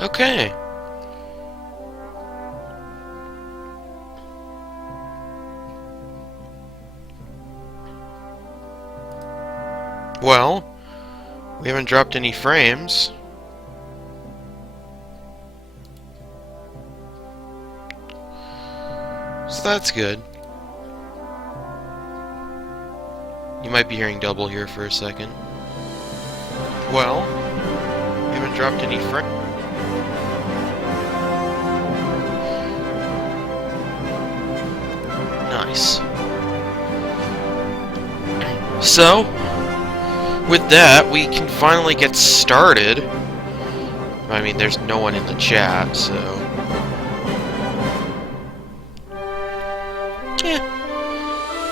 Okay. Well, we haven't dropped any frames. So that's good. You might be hearing double here for a second. Well, we haven't dropped any frames. Nice. So, with that, we can finally get started. I mean, there's no one in the chat, so... yeah,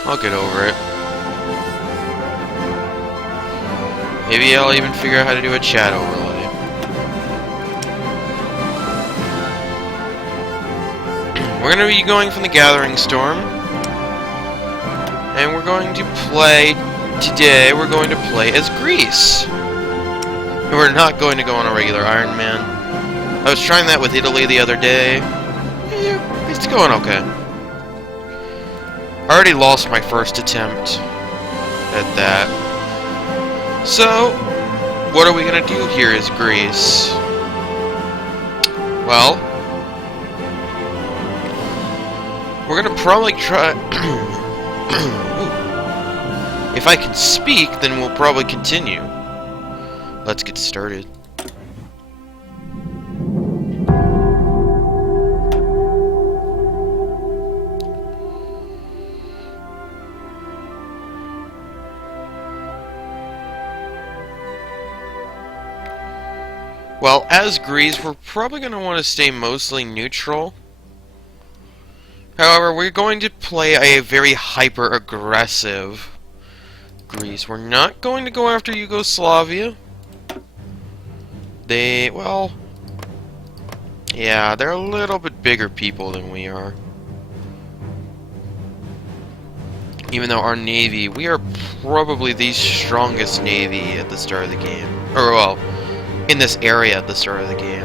I'll get over it. Maybe I'll even figure out how to do a chat overlay. We're going to be going from the Gathering Storm. And we're going to play... today, we're going to play as Greece. And we're not going to go on a regular Iron Man. I was trying that with Italy the other day. It's going okay. I already lost my first attempt at that. So, what are we going to do here as Greece? Well, we're going to probably try... If I can speak, then we'll probably continue. Let's get started. Well, as Greece, we're probably going to want to stay mostly neutral. However, we're going to play a very hyper-aggressive Greece. We're not going to go after Yugoslavia. Well... yeah, they're a little bit bigger people than we are. Even though our navy, we are probably the strongest navy at the start of the game. Or, well, in this area at the start of the game.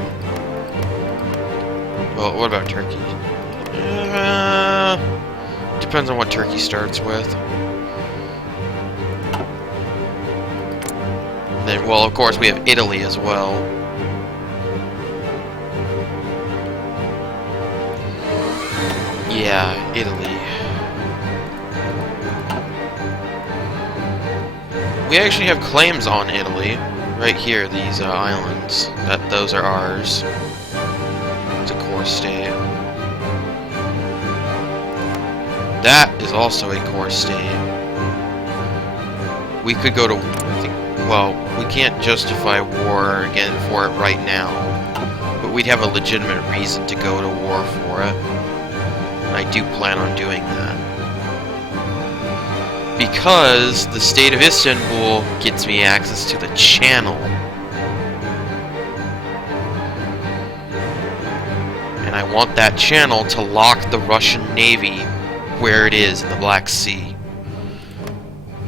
Well, what about Turkey? Depends on what Turkey starts with. And then, well, of course, we have Italy as well. Yeah, Italy. We actually have claims on Italy. Right here, these islands. Those are ours. It's a core state. That is also a core state. We could go to... I think, well, we can't justify war again for it right now. But we'd have a legitimate reason to go to war for it. And I do plan on doing that. Because the state of Istanbul gets me access to the channel. And I want that channel to lock the Russian Navy where it is in the Black Sea.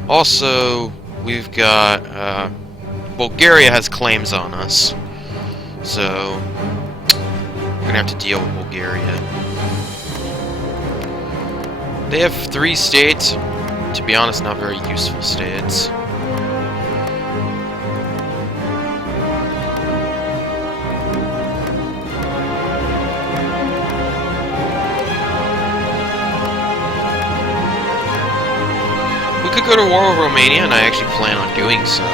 Also, we've got... Bulgaria has claims on us. So, we're gonna have to deal with Bulgaria. They have 3 states. To be honest, not very useful states. We could go to war with Romania, and I actually plan on doing so.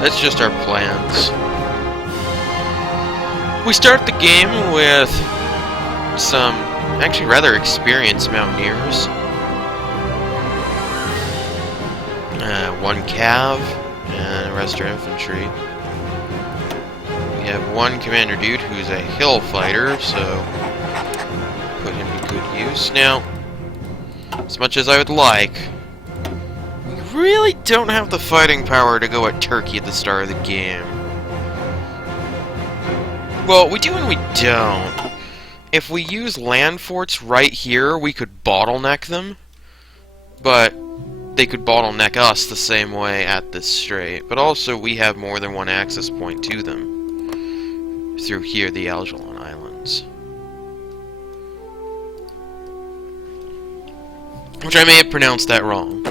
That's just our plans. We start the game with some actually rather experienced mountaineers. 1 cav, and the rest are infantry. We have 1 commander dude who's a hill fighter, so put him to good use. Now, as much as I would like, really don't have the fighting power to go at Turkey at the start of the game. Well, we do and we don't. If we use land forts right here, we could bottleneck them. But they could bottleneck us the same way at this strait. But also, we have more than one access point to them. Through here, the Algernon Islands. Which I may have pronounced that wrong.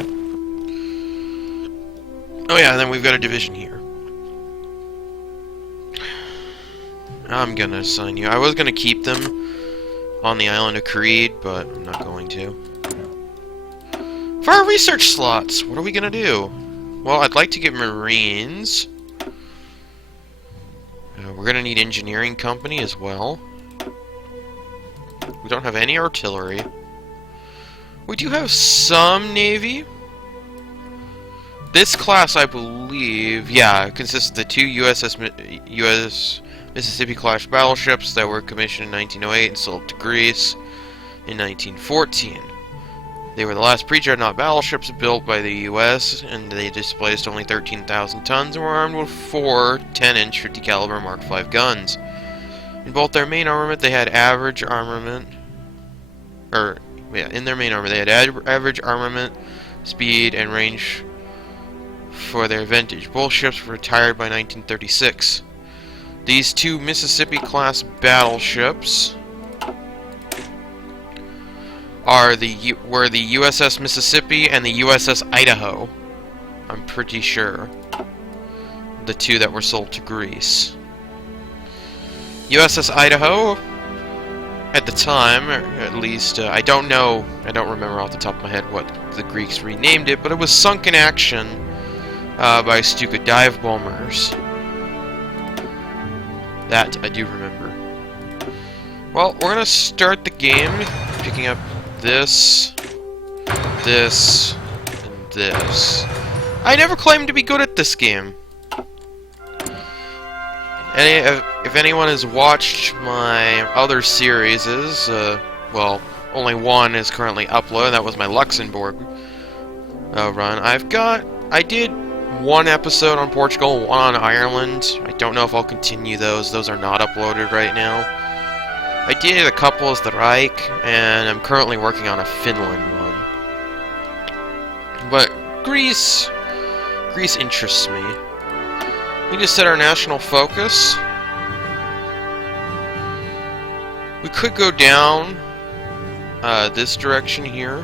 Oh yeah, and then we've got a division here. I'm gonna assign you. I was gonna keep them on the island of Creed, but I'm not going to. For our research slots, what are we gonna do? Well, I'd like to get Marines. We're gonna need engineering company as well. We don't have any artillery. We do have some navy. This class, I believe, yeah, consists of the two U.S. Mississippi-class battleships that were commissioned in 1908 and sold to Greece in 1914. They were the last pre-dreadnought battleships built by the U.S., and they displaced only 13,000 tons and were armed with 4 10-inch 50 caliber Mark V guns. In both their main armament, they had average armament, in their main armor, they had average armament, speed, and range for their vintage. Both ships were retired by 1936. These two Mississippi-class battleships were the USS Mississippi and the USS Idaho. I'm pretty sure. The two that were sold to Greece. USS Idaho, at the time, or at least, I don't remember off the top of my head what the Greeks renamed it, but it was sunk in action by Stuka dive bombers. That I do remember. Well, we're gonna start the game picking up this, this, and this. I never claimed to be good at this game. If anyone has watched my other series, well, only one is currently uploaded. That was my Luxembourg run. I did one episode on Portugal, one on Ireland. I don't know if I'll continue those. Those are not uploaded right now. I did a couple as the Reich, and I'm currently working on a Finland one. But Greece interests me. We need to set our national focus. We could go down this direction here,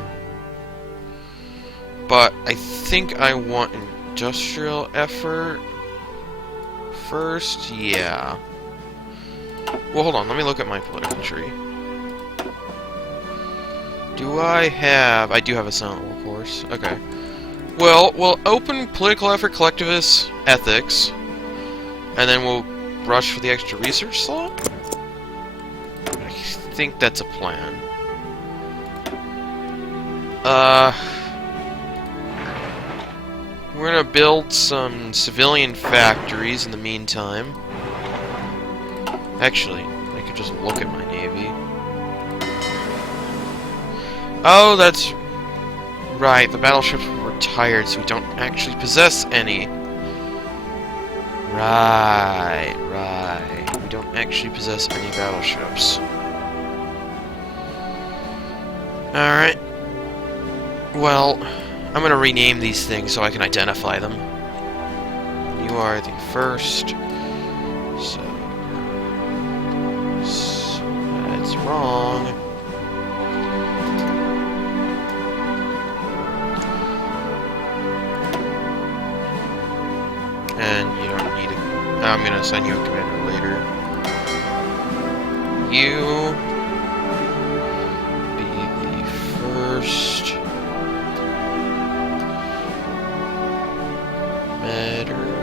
but I think I want industrial effort first. Yeah. Well, hold on. Let me look at my political tree. I do have a Senate workforce. Okay. Well, we'll open political effort, collectivist ethics, and then we'll rush for the extra research slot? I think that's a plan. We're gonna build some civilian factories in the meantime. Actually, I could just look at my navy. Oh, that's right. The battleships were retired, so we don't actually possess any. Right. We don't actually possess any battleships. Alright. Well, I'm gonna rename these things so I can identify them. You are the first. So that's wrong. And you don't need it. I'm gonna assign you a commander later. You be the first Mediterranean.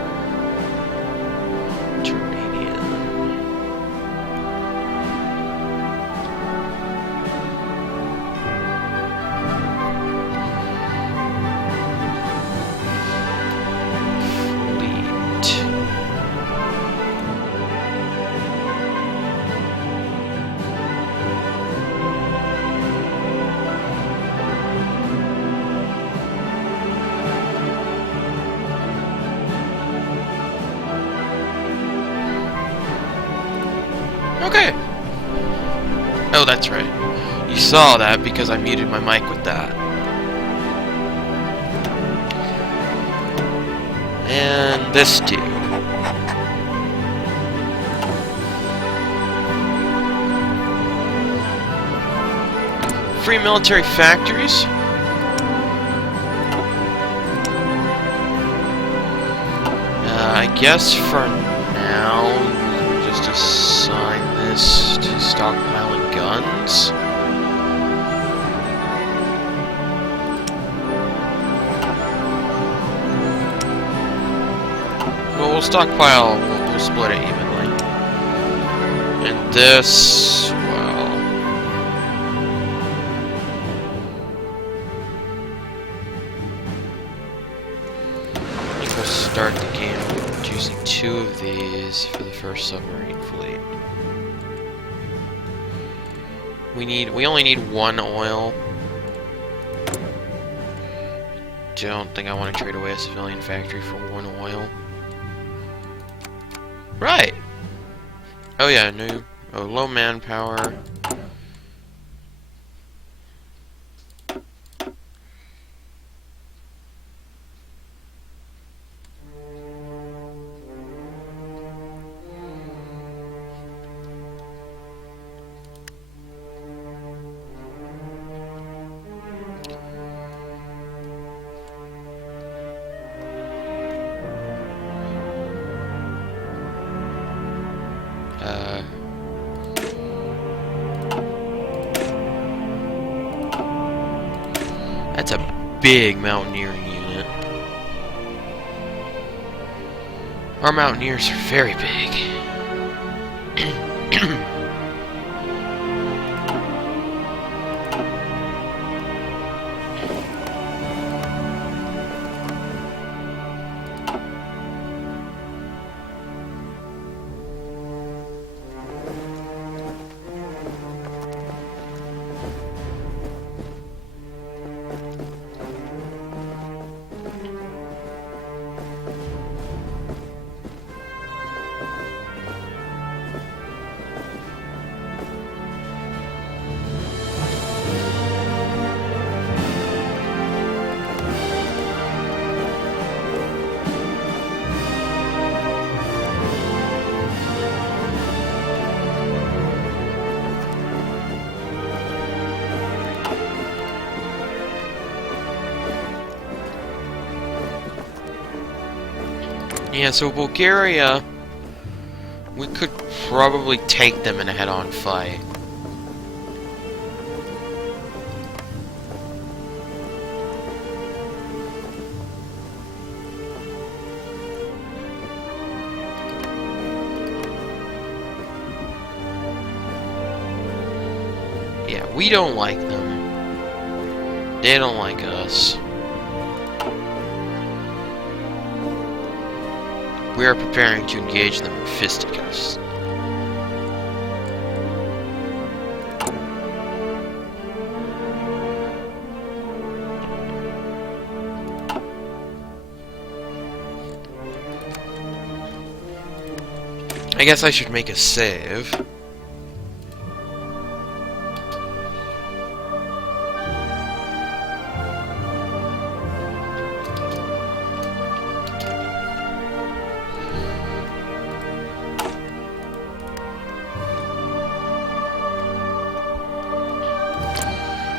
Okay. Oh, that's right. You saw that because I muted my mic with that. And this dude. Free military factories. I guess for now, we'll just assign this to stockpiling guns. Well, we'll stockpile, we'll split it evenly. And this, well... I think we'll start the game with using 2 of these for the first submarine fleet. We only need 1 oil. Don't think I want to trade away a civilian factory for 1 oil. Right! Oh yeah, low manpower. That's a big mountaineering unit. Our mountaineers are very big. Yeah, so Bulgaria, we could probably take them in a head-on fight. Yeah, we don't like them. They don't like us. We are preparing to engage them in fisticuffs. I guess I should make a save.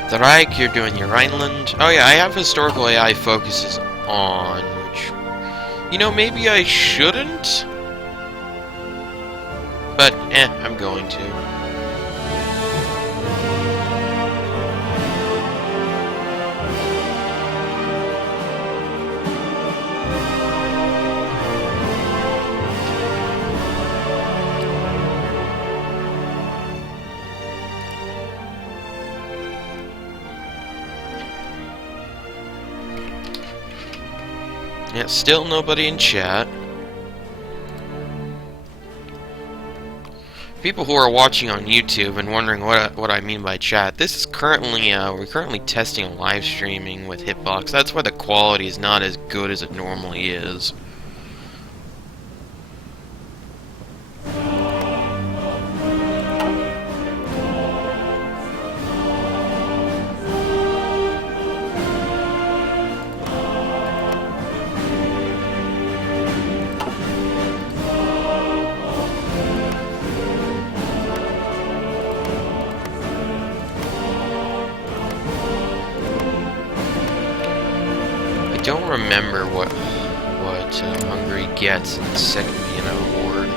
The Reich, you're doing your Rhineland. Oh yeah, I have historical AI focuses on, which... You know, maybe I shouldn't? But, I'm going to. Yeah, still nobody in chat. People who are watching on YouTube and wondering what I mean by chat, this is currently, we're currently testing live streaming with Hitbox. That's why the quality is not as good as it normally is. don't remember what Hungary gets in the Second Vienna Award.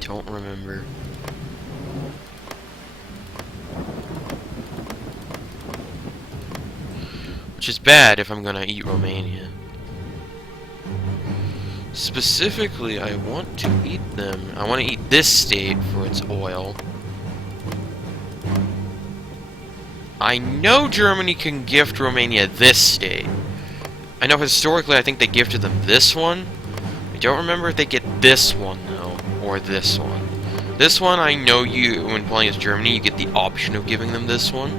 Don't remember. Which is bad if I'm gonna eat Romania. Specifically, I want to eat them. I want to eat this state for its oil. I know Germany can gift Romania this state. I know historically I think they gifted them this one. I don't remember if they get this one, though. Or this one. This one, I know you, when playing as Germany, you get the option of giving them this one.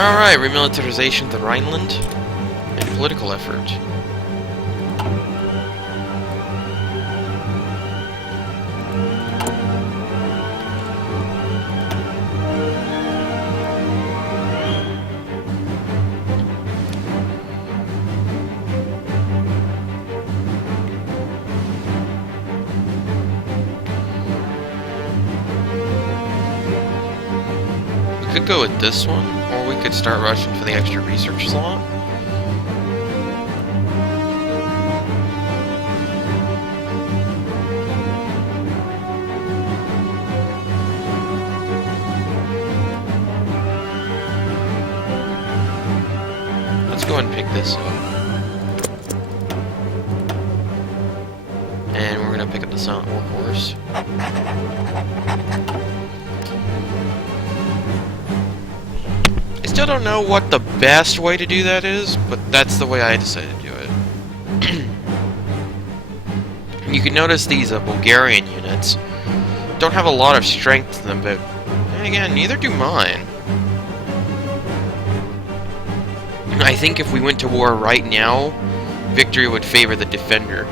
Alright, remilitarization of the Rhineland. And political effort. We could go with this one, or we could start rushing for the extra research slot. Let's go ahead and pick this up. And we're gonna pick up the Silent Warhorse. I still don't know what the best way to do that is, but that's the way I decided to do it. You can notice these Bulgarian units don't have a lot of strength to them, but then again, neither do mine. I think if we went to war right now, victory would favor the defender.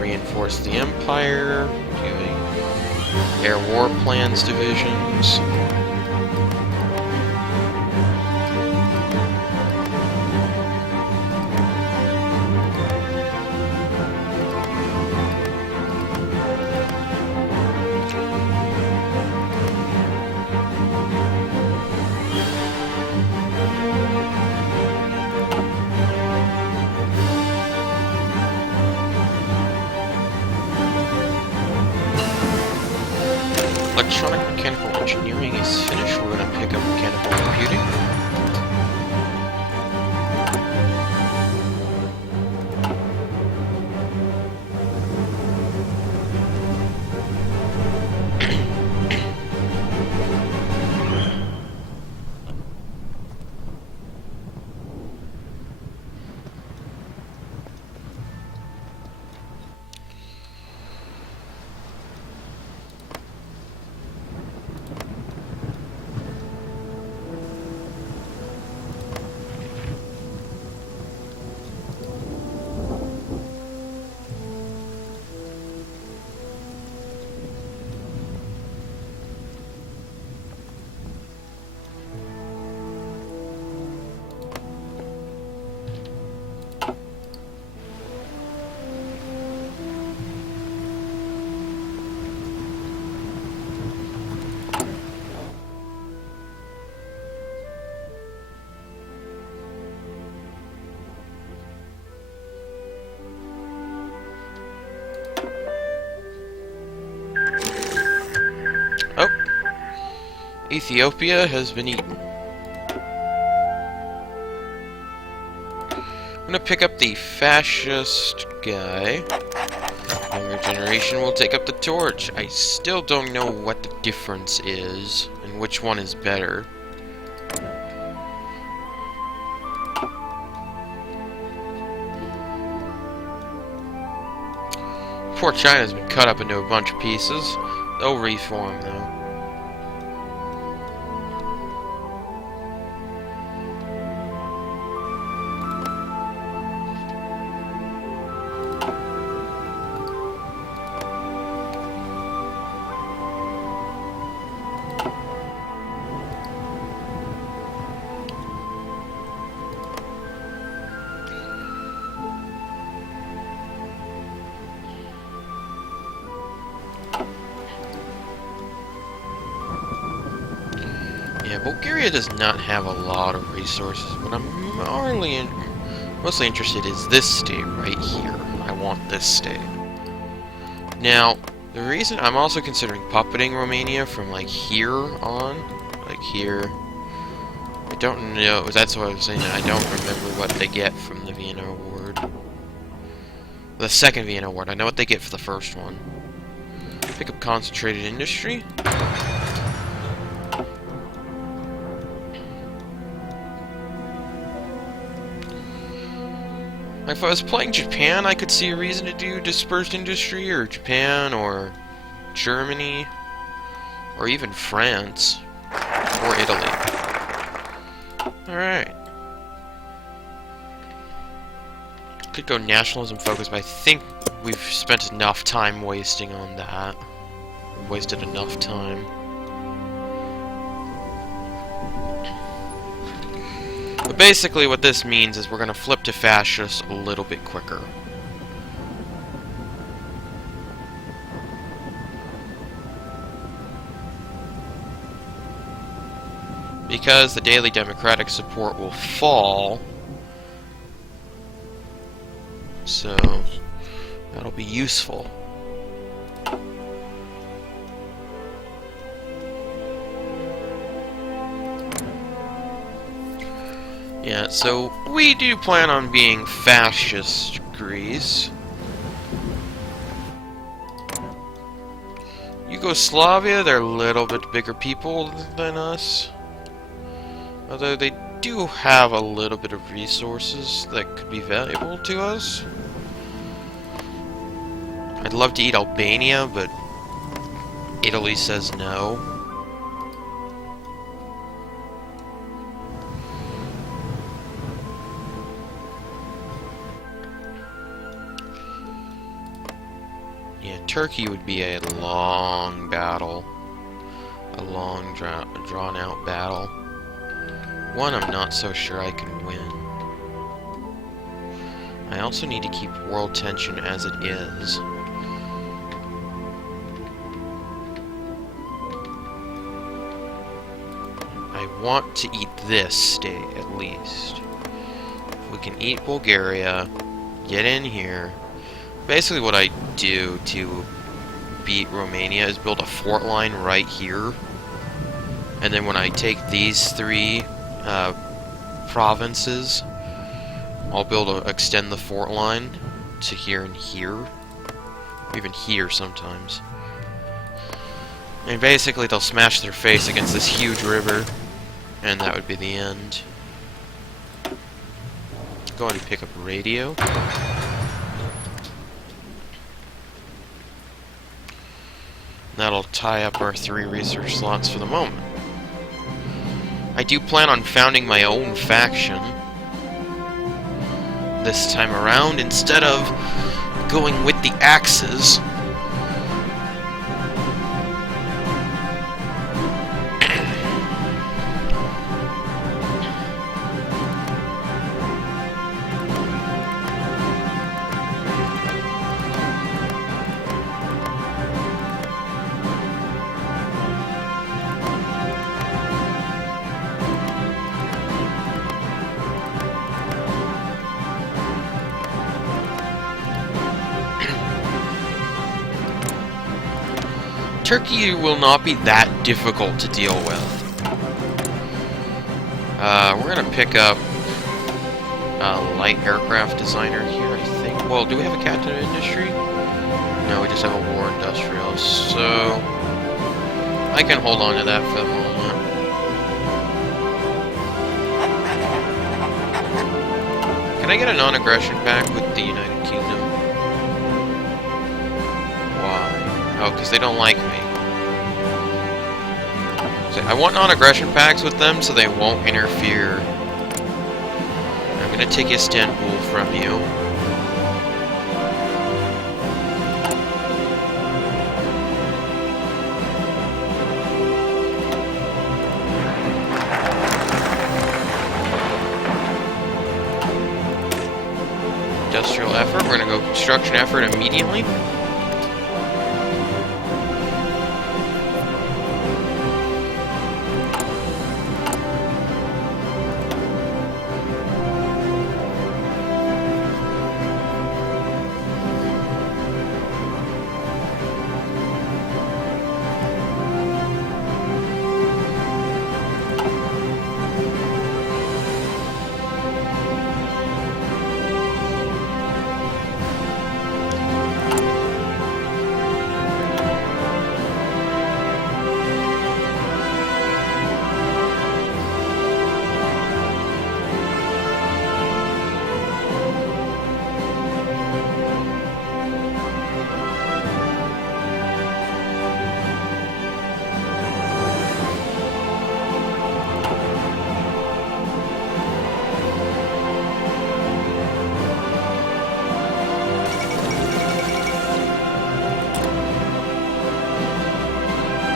Reinforce the Empire, doing air war plans divisions. Electronic mechanical engineering is finished. We're going to pick up mechanical computing. Oh. Ethiopia has been eaten. I'm gonna pick up the fascist guy. Younger generation will take up the torch. I still don't know what the difference is and which one is better. Poor China's been cut up into a bunch of pieces. They'll reform, though. Yeah, Bulgaria does not have a lot of resources. What I'm mostly interested is this state right here. I want this state. Now, the reason I'm also considering puppeting Romania from like here on, like here. I don't know. That's what I was saying. I don't remember what they get from the Vienna Award. The second Vienna Award. I know what they get for the first one. Pick up concentrated industry. If I was playing Japan, I could see a reason to do dispersed industry, or Japan, or Germany, or even France, or Italy. Alright. Could go nationalism focus, but I think we've spent enough time wasting on that. We've wasted enough time. But basically what this means is we're going to flip to fascist a little bit quicker. Because the daily democratic support will fall. So that'll be useful. Yeah, so we do plan on being fascist Greece. Yugoslavia, they're a little bit bigger people than us. Although they do have a little bit of resources that could be valuable to us. I'd love to eat Albania, but Italy says no. Yeah, Turkey would be a long battle. A long, drawn-out battle. One I'm not so sure I can win. I also need to keep world tension as it is. I want to eat this state, at least. If we can eat Bulgaria, get in here. Basically what I do to beat Romania is build a fort line right here. And then when I take these three provinces, I'll extend the fort line to here and here. Or even here sometimes. And basically they'll smash their face against this huge river. And that would be the end. Go ahead and pick up a radio. That'll tie up our 3 research slots for the moment. I do plan on founding my own faction this time around instead of going with the Axis. Turkey will not be that difficult to deal with. We're gonna pick up a light aircraft designer here, I think. Well, do we have a captain of industry? No, we just have a war industrial, so I can hold on to that for the moment. Can I get a non-aggression pact with the United Kingdom? Oh, because they don't like me. So I want non-aggression pacts with them so they won't interfere. I'm going to take Istanbul from you. Industrial effort. We're going to go construction effort immediately.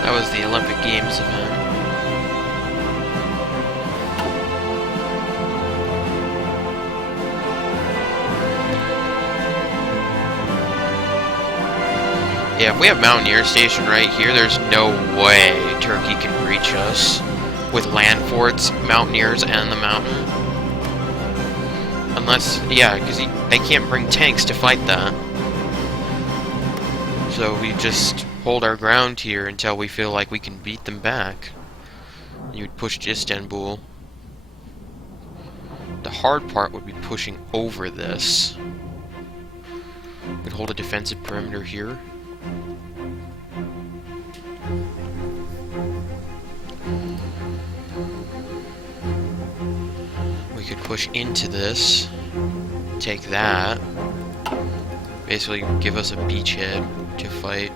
That was the Olympic Games event. Yeah, if we have Mountaineer Station right here, there's no way Turkey can reach us with land forts, Mountaineers, and the mountain. Unless, yeah, because they can't bring tanks to fight that. So we just hold our ground here until we feel like we can beat them back. You'd push to Istanbul. The hard part would be pushing over this. We'd hold a defensive perimeter here. We could push into this, take that, basically give us a beachhead to fight.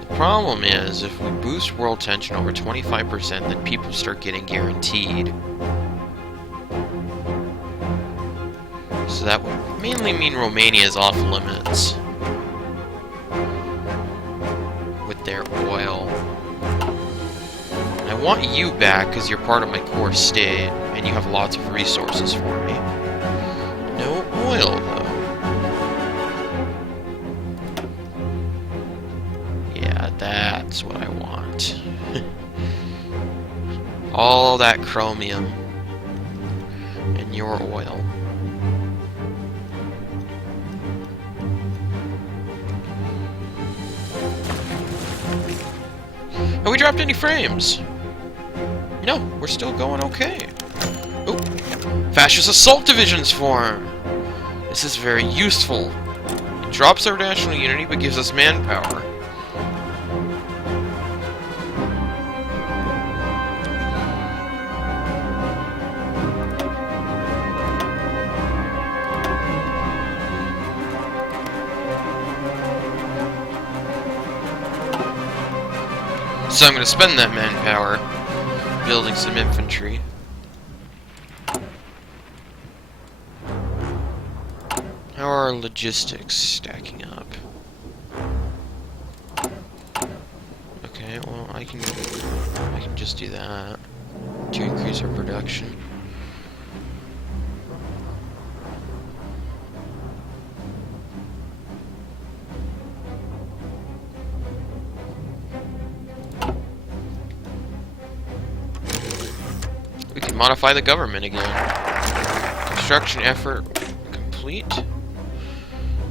The problem is, if we boost world tension over 25%, then people start getting guaranteed. So that would mainly mean Romania is off limits with their oil. I want you back because you're part of my core state and you have lots of resources for me. No oil, though. Yeah, that's what I want. All that chromium and your oil. Have we dropped any frames? No, we're still going okay. Oh, Fascist Assault Divisions form! This is very useful. It drops our national unity but gives us manpower. So I'm going to spend that manpower building some infantry. How are our logistics stacking up? Okay, well I can just do that to increase our production. We can modify the government again. Construction effort complete.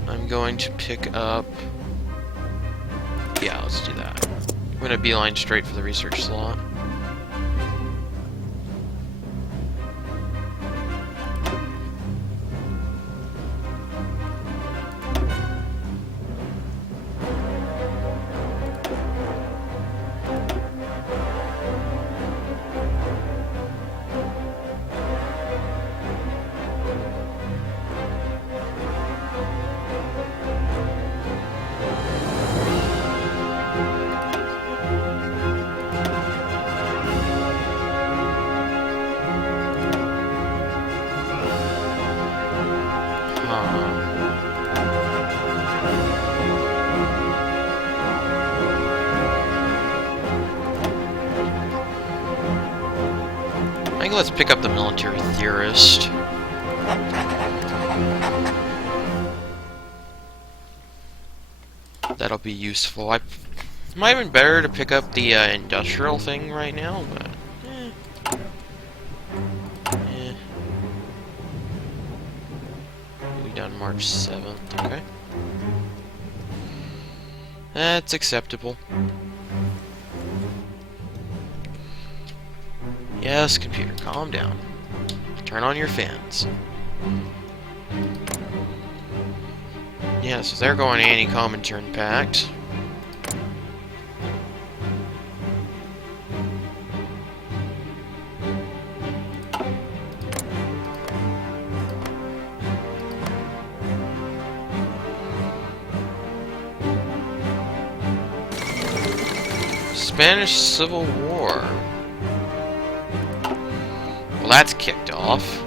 I'm going to pick up... Yeah, let's do that. I'm going to beeline straight for the research slot. I think let's pick up the military theorist. That'll be useful. It might have been better to pick up the industrial thing right now, but We'll be done March 7th, okay. That's acceptable. Yes, computer, calm down. Turn on your fans. Yeah, so they're going anti-Comintern pact. Spanish Civil War. Well, that's kicked off.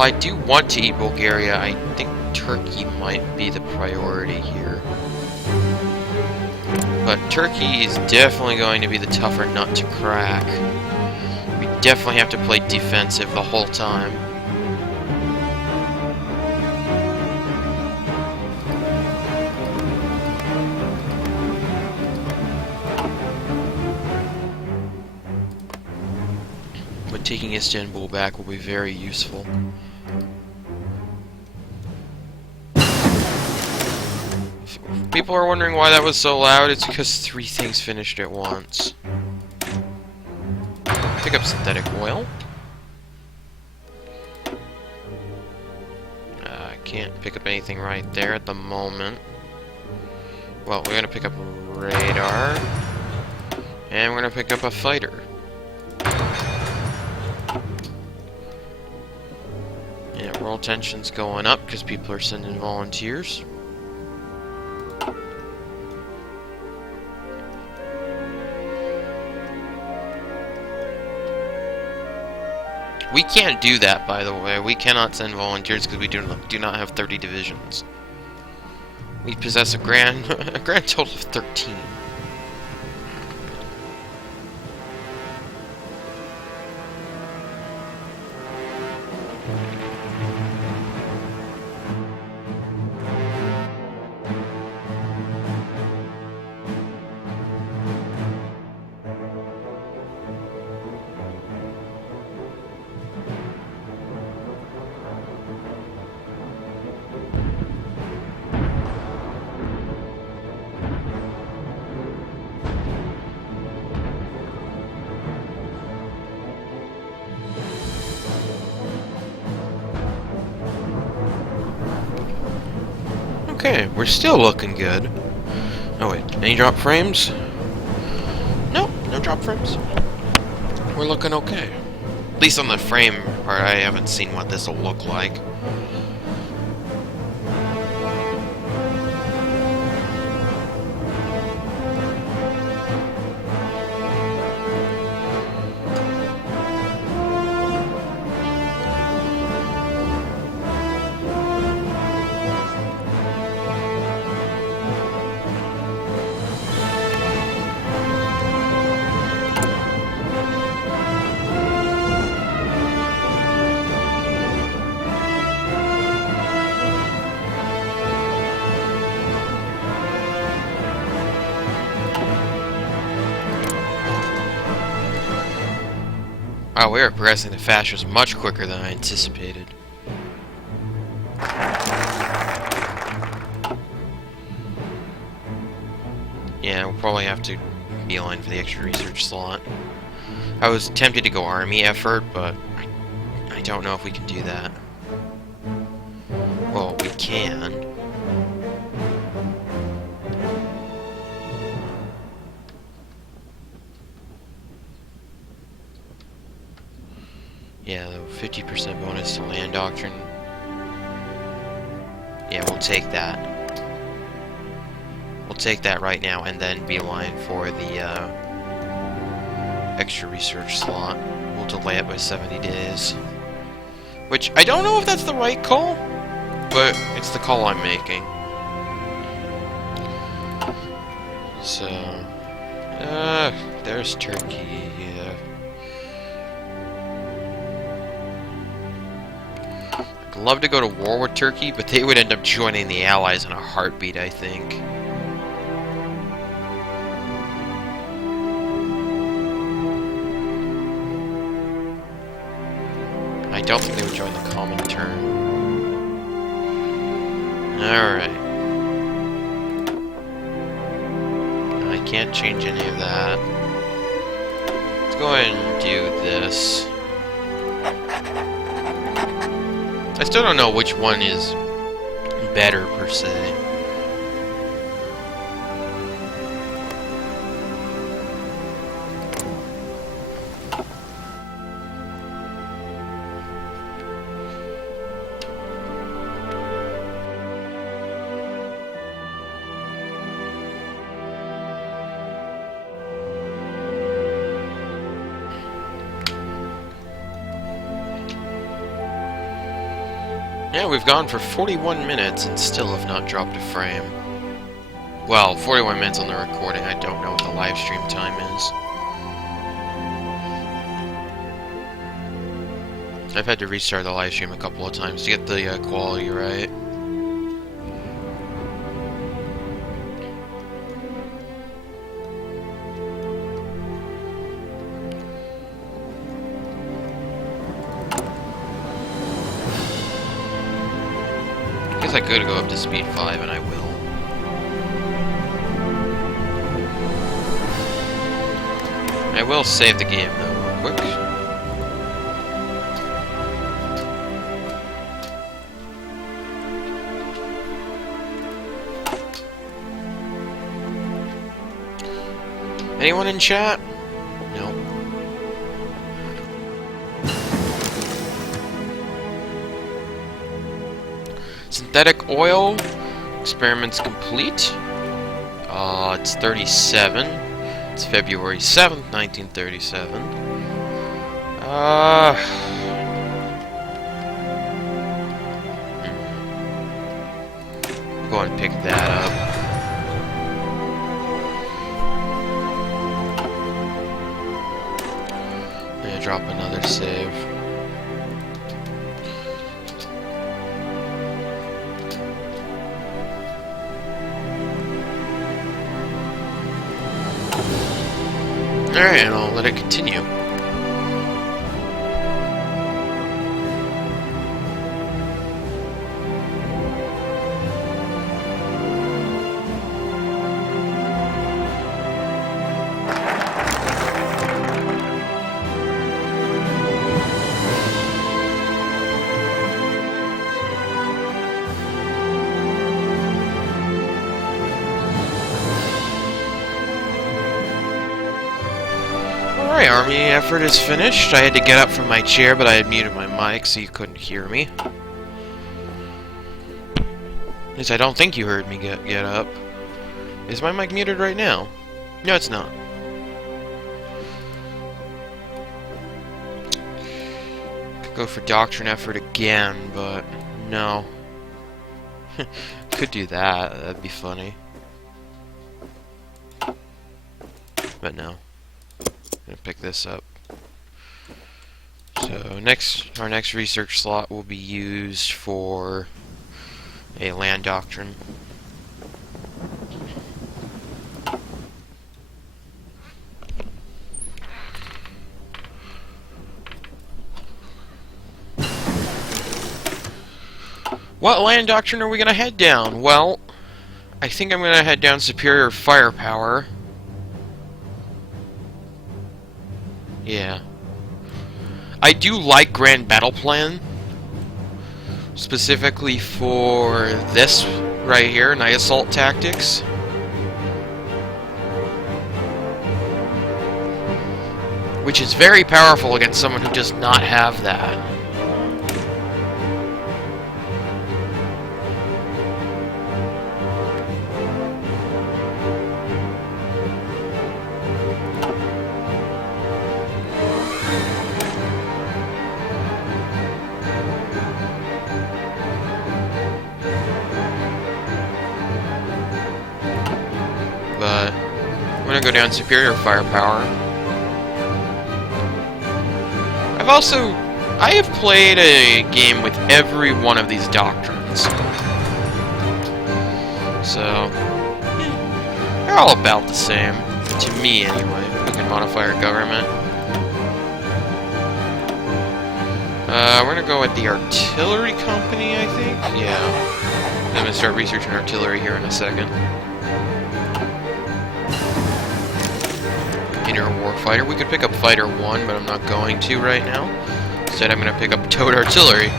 while I do want to eat Bulgaria, I think Turkey might be the priority here. But Turkey is definitely going to be the tougher nut to crack. We definitely have to play defensive the whole time. But taking Istanbul back will be very useful. If people are wondering why that was so loud, it's because 3 things finished at once. Pick up synthetic oil. I can't pick up anything right there at the moment. Well, we're gonna pick up radar. And we're gonna pick up a fighter. Yeah, world tension's going up because people are sending volunteers. We can't do that, by the way. We cannot send volunteers because we do not have 30 divisions. We possess a grand total of 13. Okay, we're still looking good. Oh wait, any drop frames? Nope, no drop frames. We're looking okay. At least on the frame part, I haven't seen what this will look like. Wow, we are progressing the fascists much quicker than I anticipated. Yeah, we'll probably have to beeline for the extra research slot. I was tempted to go army effort, but I don't know if we can do that. Well, we can. Yeah, the 50% bonus to land doctrine. Yeah, we'll take that. We'll take that right now and then beeline for the extra research slot. We'll delay it by 70 days. Which, I don't know if that's the right call, but it's the call I'm making. So, there's Turkey. I'd love to go to war with Turkey, but they would end up joining the Allies in a heartbeat, I think. I don't think they would join the Comintern. Alright. I can't change any of that. Let's go ahead and do this. I still don't know which one is better, per se. Yeah, we've gone for 41 minutes and still have not dropped a frame. Well, 41 minutes on the recording. I don't know what the live stream time is. I've had to restart the live stream a couple of times to get the quality right. I guess I could go up to speed 5, and I will. I will save the game, though, real quick. Anyone in chat? No. Synthetic oil. Experiments complete. It's 37. It's February 7th, 1937. Go and pick that up. Drop another save. Alright, and I'll let it continue. Alright, army effort is finished. I had to get up from my chair, but I had muted my mic so you couldn't hear me. At least I don't think you heard me get up. Is my mic muted right now? No, it's not. Could go for doctrine effort again, but no. Could do that. That'd be funny. But no. I'm gonna pick this up. So our next research slot will be used for a land doctrine. What land doctrine are we gonna head down? Well, I think I'm gonna head down superior firepower. Yeah. I do like Grand Battle Plan. Specifically for this right here, Night Assault Tactics. Which is very powerful against someone who does not have that. But I'm gonna go down superior firepower. I have played a game with every one of these doctrines. So they're all about the same. To me anyway. We can modify our government. We're gonna go with the artillery company, I think. Yeah. I'm gonna start researching artillery here in a second. Inner warfighter. We could pick up fighter 1, but I'm not going to right now. Instead, I'm going to pick up towed artillery.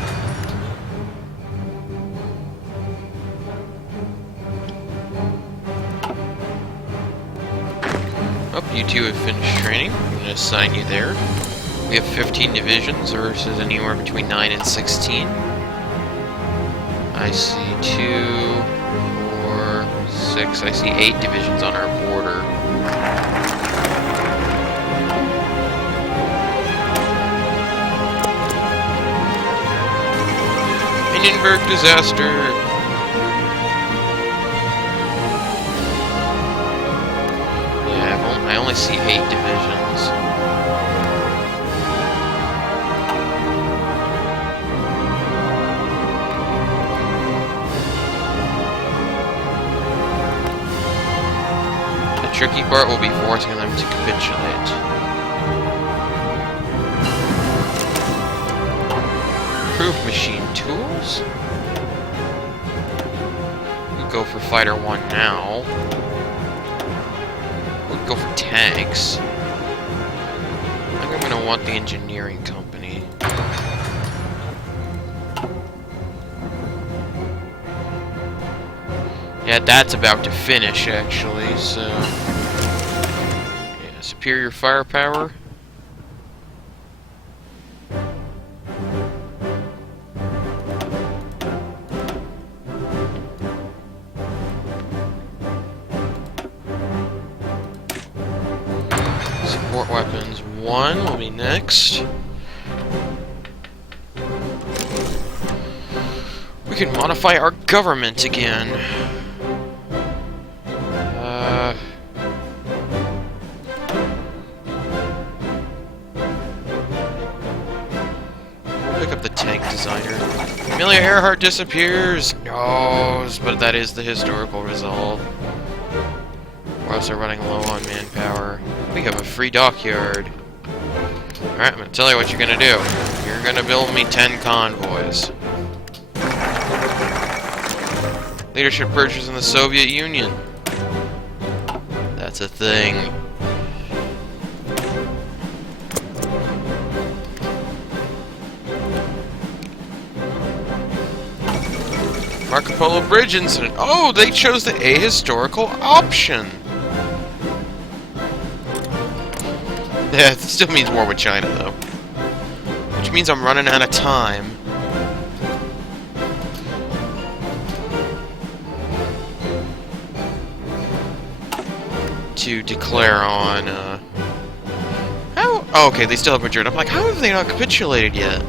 Oh, you two have finished training. I'm going to assign you there. We have 15 divisions versus anywhere between 9 and 16. I see 2, 4, 6. I see 8 divisions on our border. Hindenburg disaster! Yeah, I only see 8 divisions. The tricky part will be forcing them to capitulate. Improved machine tools? We go for Fighter 1 now. We'll go for tanks. I think I'm gonna want the engineering company. Yeah, that's about to finish, actually, so... Yeah, superior firepower. Support weapons 1 will be next. We can modify our government again. Pick up the tank designer. Amelia Earhart disappears! No, but that is the historical result. We're also running low on manpower. We have a free dockyard. Alright, I'm gonna tell you what you're gonna do. You're gonna build me 10 convoys. Leadership purchase in the Soviet Union. That's a thing. Marco Polo Bridge incident. Oh, they chose the ahistorical option. Yeah, it still means war with China, though. Which means I'm running out of time. To declare on, How? Oh, okay, they still have Madrid. I'm like, how have they not capitulated yet?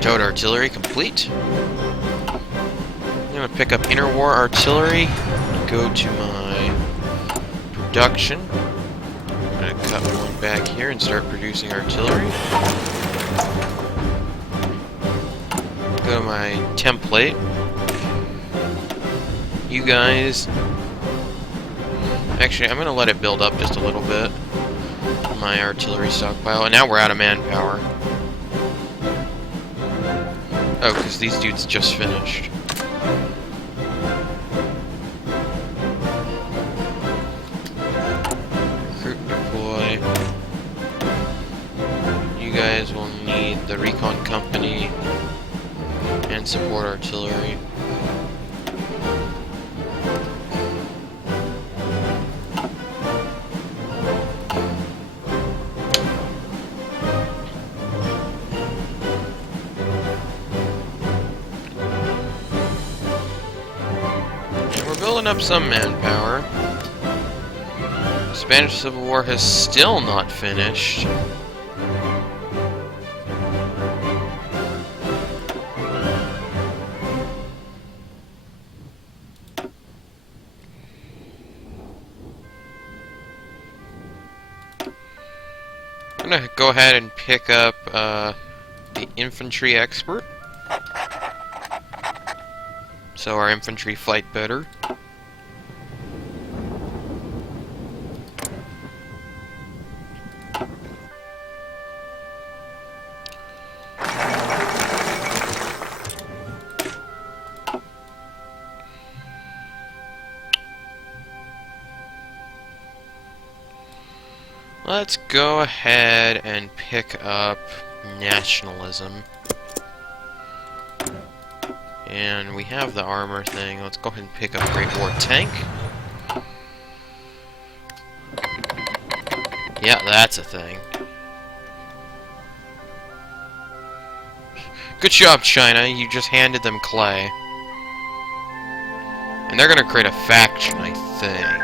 Towed artillery complete. I'm gonna pick up interwar artillery. Go to my production. I'm gonna cut one back here and start producing artillery. Go to my template. You guys... Actually, I'm gonna let it build up just a little bit. My artillery stockpile. And now we're out of manpower. Oh, because these dudes just finished. Recruit and deploy. You guys will need the recon company and support artillery. Building up some manpower. Spanish Civil War has still not finished. I'm gonna go ahead and pick up the infantry expert. So our infantry fight better. Let's go ahead and pick up nationalism. And we have the armor thing. Let's go ahead and pick up Great War Tank. Yeah, that's a thing. Good job, China. You just handed them clay. And they're gonna create a faction, I think.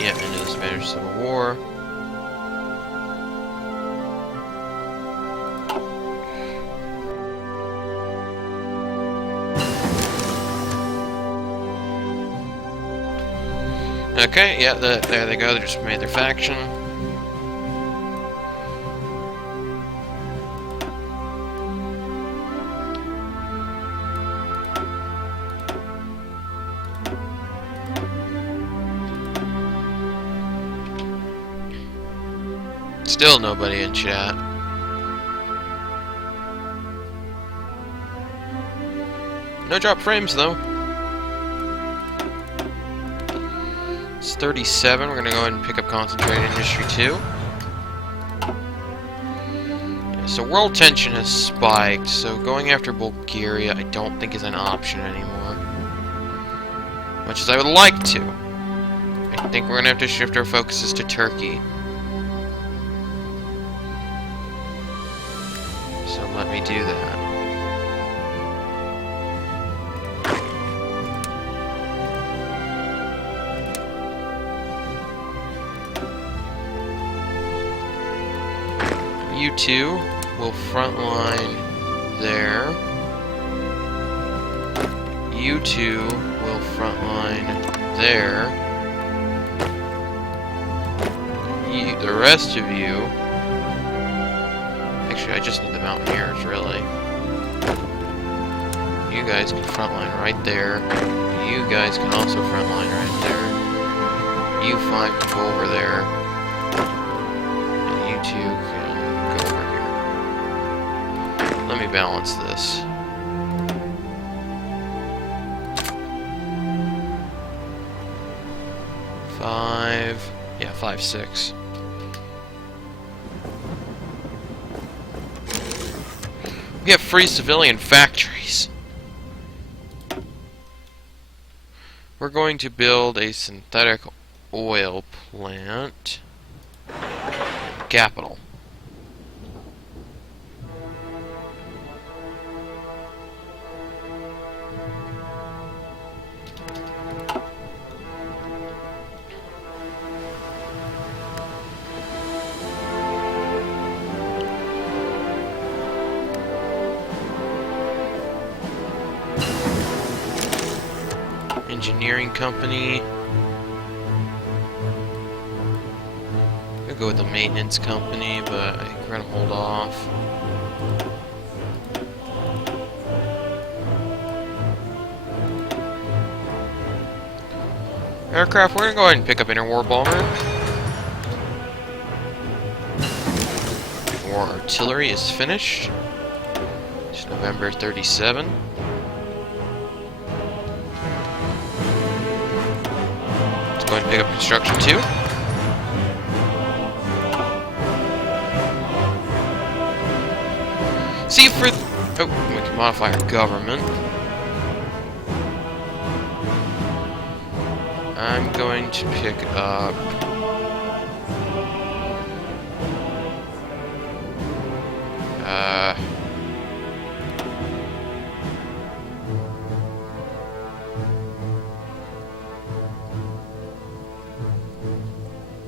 Yeah, into the Spanish Civil War. Okay, yeah, there they go. They just made their faction. Still nobody in chat. No drop frames though. It's 37. We're gonna go ahead and pick up Concentrated Industry 2. Yeah, so world tension has spiked, so going after Bulgaria I don't think is an option anymore. Much as I would like to. I think we're gonna have to shift our focuses to Turkey. So let me do that. You two will frontline there. You two will frontline there. The rest of you... Actually, I just need the Mountaineers, really. You guys can frontline right there. You guys can also frontline right there. You five can go over there. And you two can go over here. Let me balance this. Yeah, 5, 6. We have free civilian factories. We're going to build a synthetic oil plant. Capital. Engineering company. I'll go with the maintenance company, but I think we're gonna hold off. Aircraft, we're gonna go ahead and pick up interwar bomber. War artillery is finished. It's November 37. Go ahead and pick up construction 2. See for... Oh, we can modify our government. I'm going to pick up...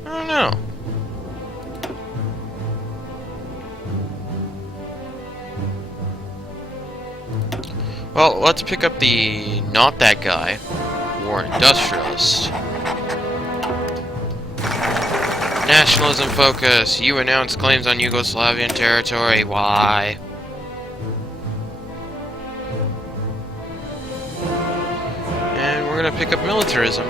I don't know. Well, let's pick up the... not that guy. War industrialist. Nationalism focus. You announce claims on Yugoslavian territory. Why? And we're gonna pick up militarism.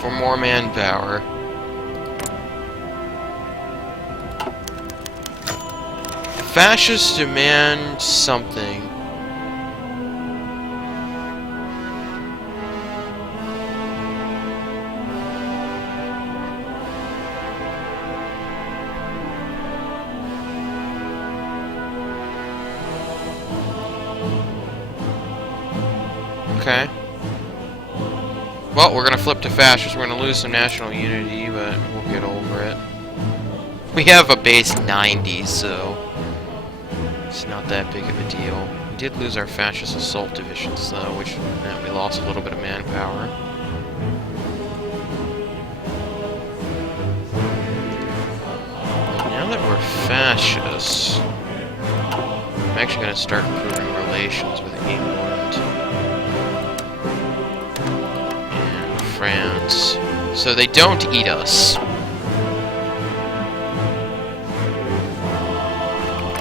For more manpower. Fascists demand something. Okay. Well, we're gonna flip to fascists. We're gonna lose some national unity, but we'll get over it. We have a base 90, so it's not that big of a deal. We did lose our fascist assault divisions, though, which meant we lost a little bit of manpower. But now that we're fascists, I'm actually going to start improving relations with England and France, so they don't eat us.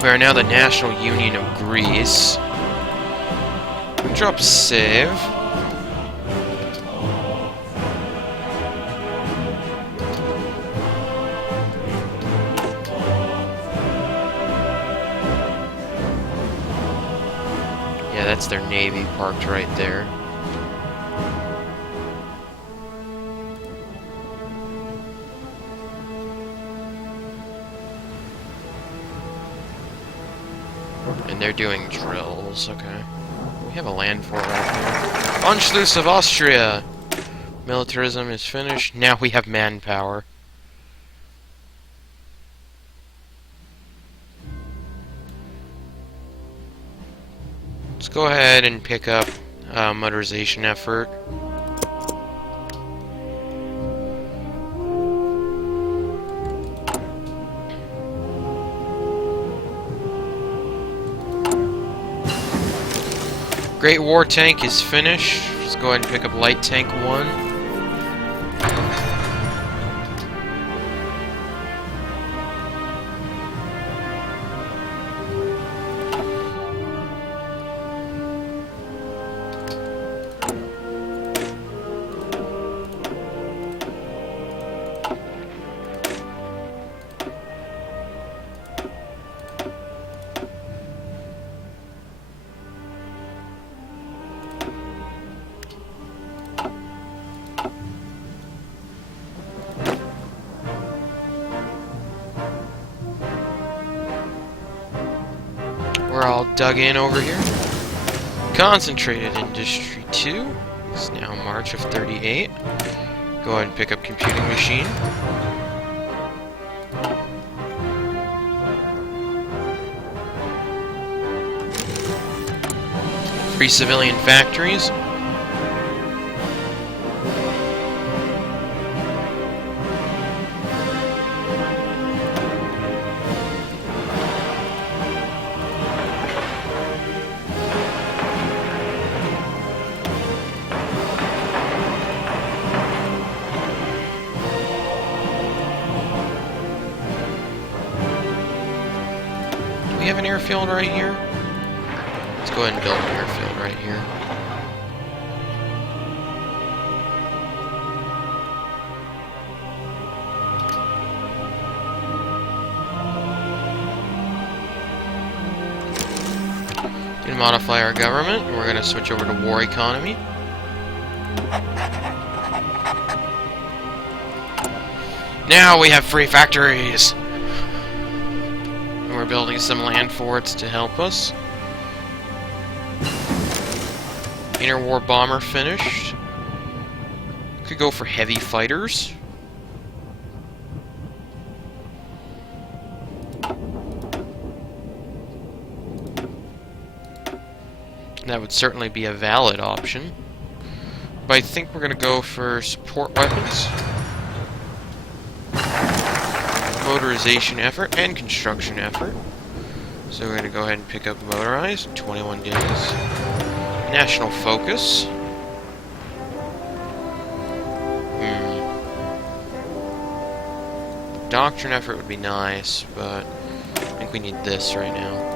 We are now the National Union of Greece. Drop save. Yeah, that's their navy parked right there. And they're doing drills, okay. We have a land fort right here. Anschluss of Austria! Militarism is finished. Now we have manpower. Let's go ahead and pick up motorization effort. Great War Tank is finished. Let's go ahead and pick up Light Tank 1. We're all dug in over here. Concentrated Industry 2. It's now March of 38. Go ahead and pick up Computing Machine. Free civilian factories. We have an airfield right here. Let's go ahead and build an airfield right here. Gonna modify our government, and we're gonna switch over to war economy. Now we have free factories! We're building some land forts to help us. Interwar bomber finished. Could go for heavy fighters. That would certainly be a valid option. But I think we're going to go for support weapons, motorization effort, and construction effort. So we're going to go ahead and pick up motorized, 21 days. National focus. Doctrine effort would be nice, but I think we need this right now.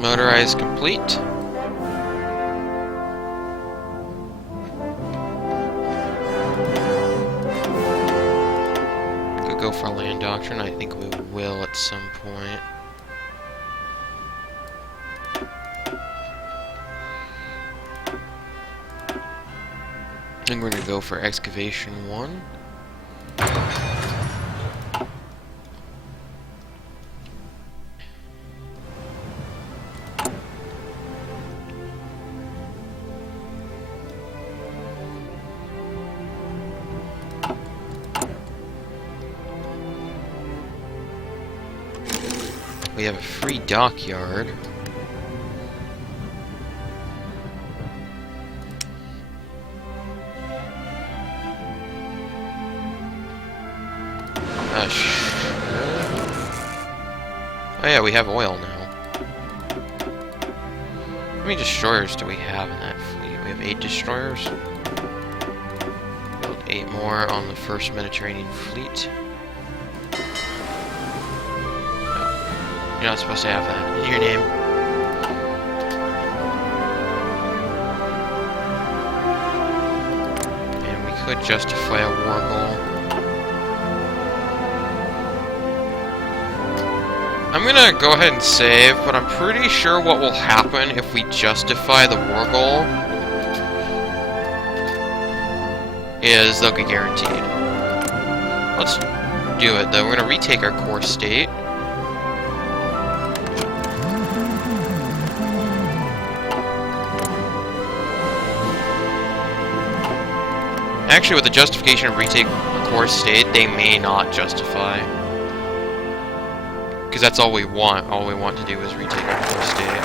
Motorized complete. Could go for a land doctrine. I think we will at some point. I think we're going to go for excavation 1. We have a free dockyard. Oh yeah, we have oil now. How many destroyers do we have in that fleet? We have 8 destroyers. Build 8 more on the first Mediterranean fleet. No, you're not supposed to have that in your name. And we could justify a war goal. I'm gonna go ahead and save, but I'm pretty sure what will happen if we justify the war goal is they'll get guaranteed. Let's do it, though. We're gonna retake our core state. Actually, with the justification of retake a core state, they may not justify. Because that's all we want. All we want to do is retake our core state.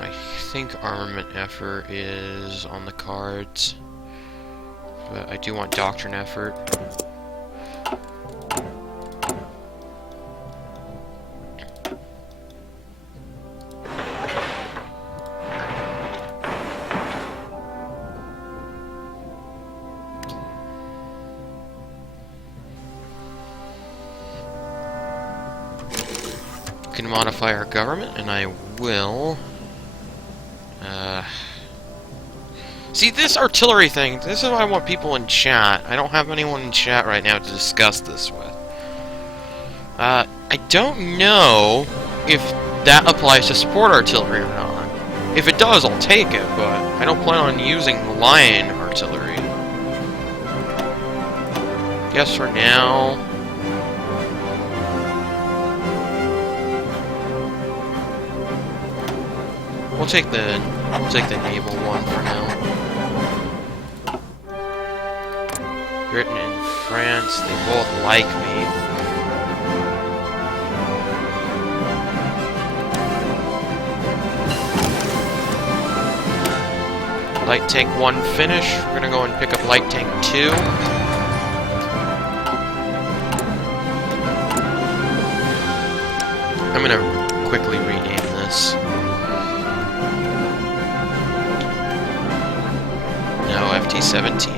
I think armament effort is on the cards. But I do want doctrine effort. Can modify our government, and I will. See, this artillery thing, this is what I want people in chat. I don't have anyone in chat right now to discuss this with. I don't know if that applies to support artillery or not. If it does, I'll take it, but I don't plan on using line artillery. Guess for now. We'll take the naval one for now. Britain and France, they both like me. Light tank 1 finish. We're gonna go and pick up light tank 2. I'm gonna quickly rename this. No, FT-17.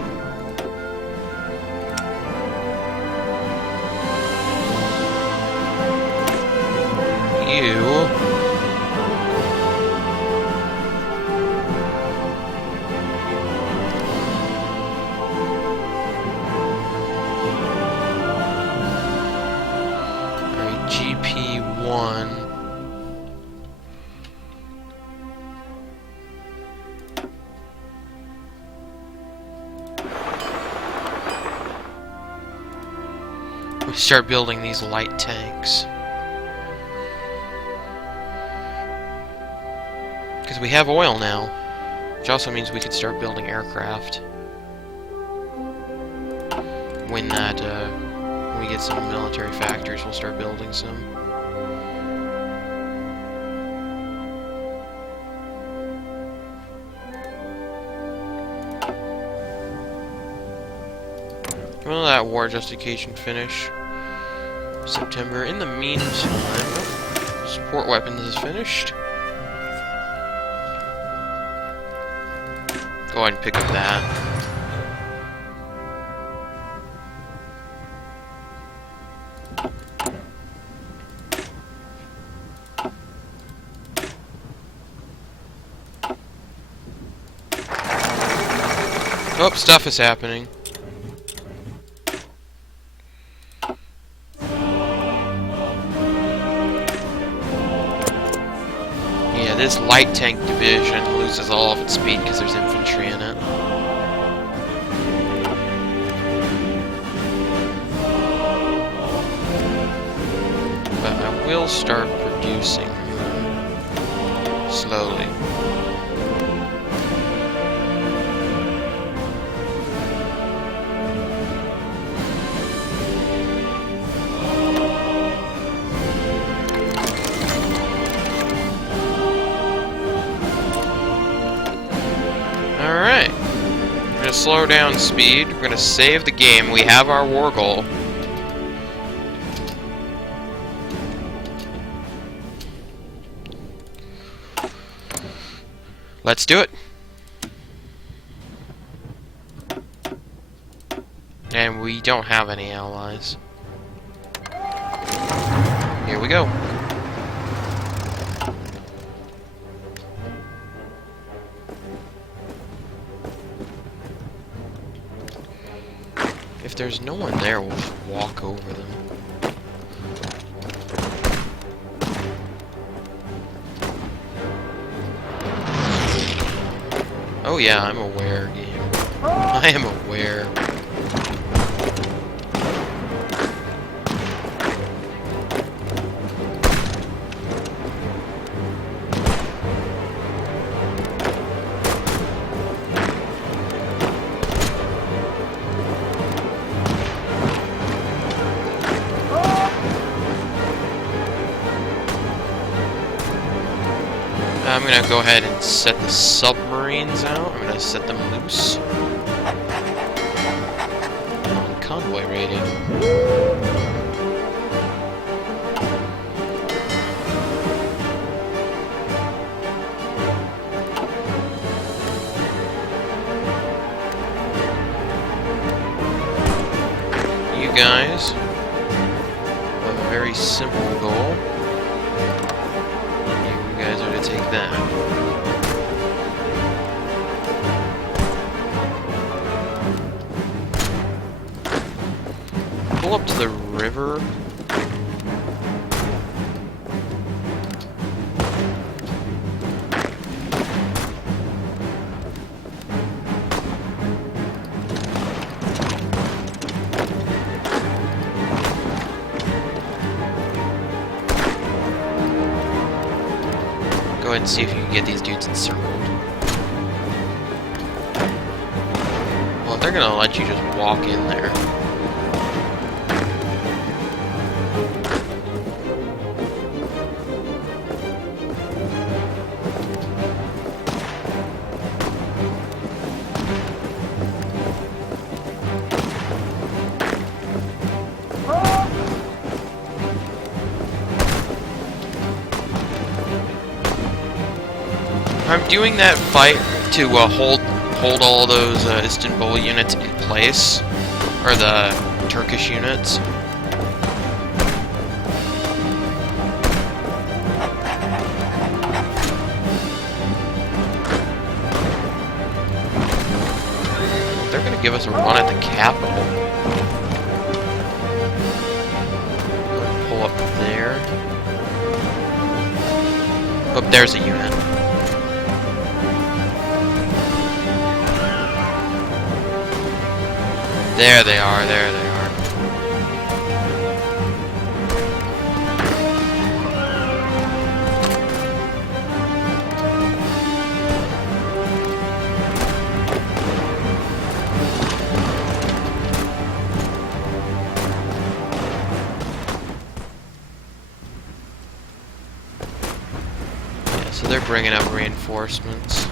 You... Alright, GP-1... We start building these light tanks. Because we have oil now, which also means we could start building aircraft. When we get some military factories, we'll start building some. When will that war justification finish? September. In the meantime, support weapons is finished. Go ahead and pick up that. Oh, stuff is happening. Yeah, this light tank division loses all of its speed because there's infantry in it. But I will start producing slowly. slow down speed. We're gonna save the game. We have our war goal. Let's do it. And we don't have any allies. Here we go. If there's no one there, we'll just walk over them. Oh yeah, I'm aware, game. I am aware. I'm gonna go ahead and set the submarines out. I'm gonna set them loose. On convoy rating. You guys have a very simple goal. You guys are to take that. Pull up to the river. Go ahead and see if you can get these dudes encircled. Well, if they're gonna let you just walk in there. I'm doing that fight to hold all those Istanbul units in place, or the Turkish units. They're gonna give us a run at the capital. Pull up there. Oh, there's a unit. There they are, there they are. Yeah, so they're bringing out reinforcements.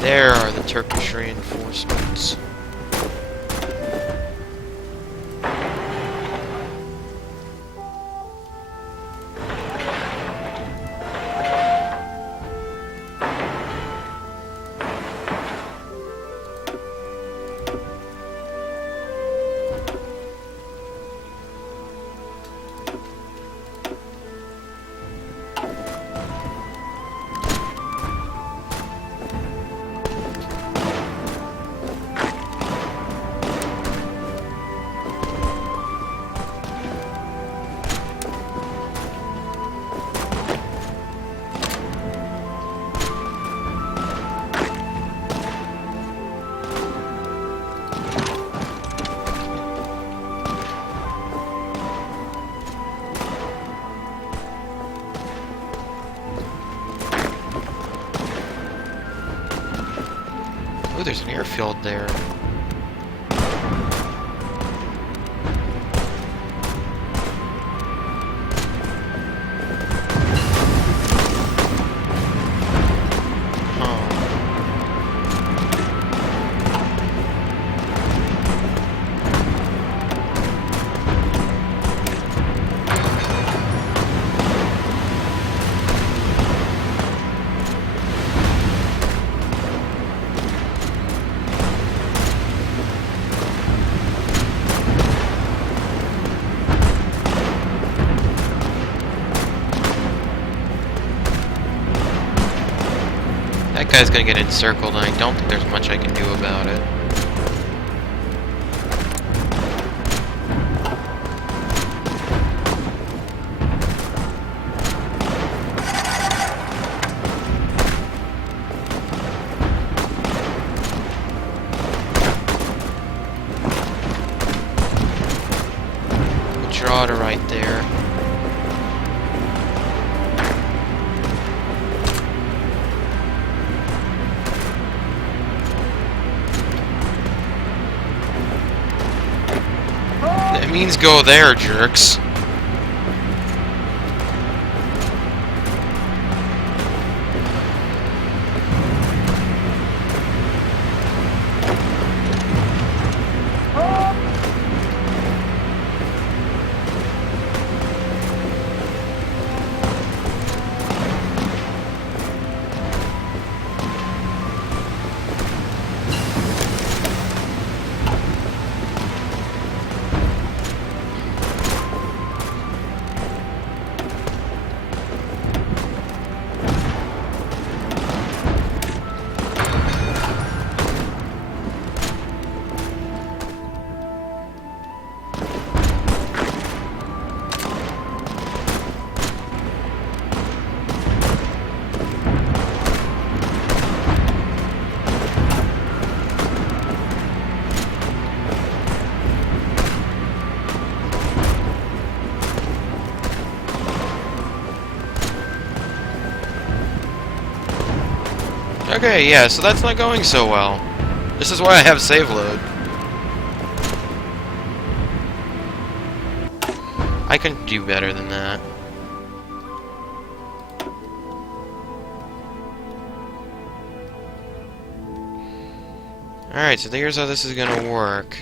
There are the Turkish reinforcements. Oh, there's an airfield there. That guy's gonna get encircled, and I don't think there's much I can do about it. Draw to right there. That means go there, jerks. Okay, yeah, so that's not going so well. This is why I have save load. I can do better than that. Alright, so here's how this is gonna work.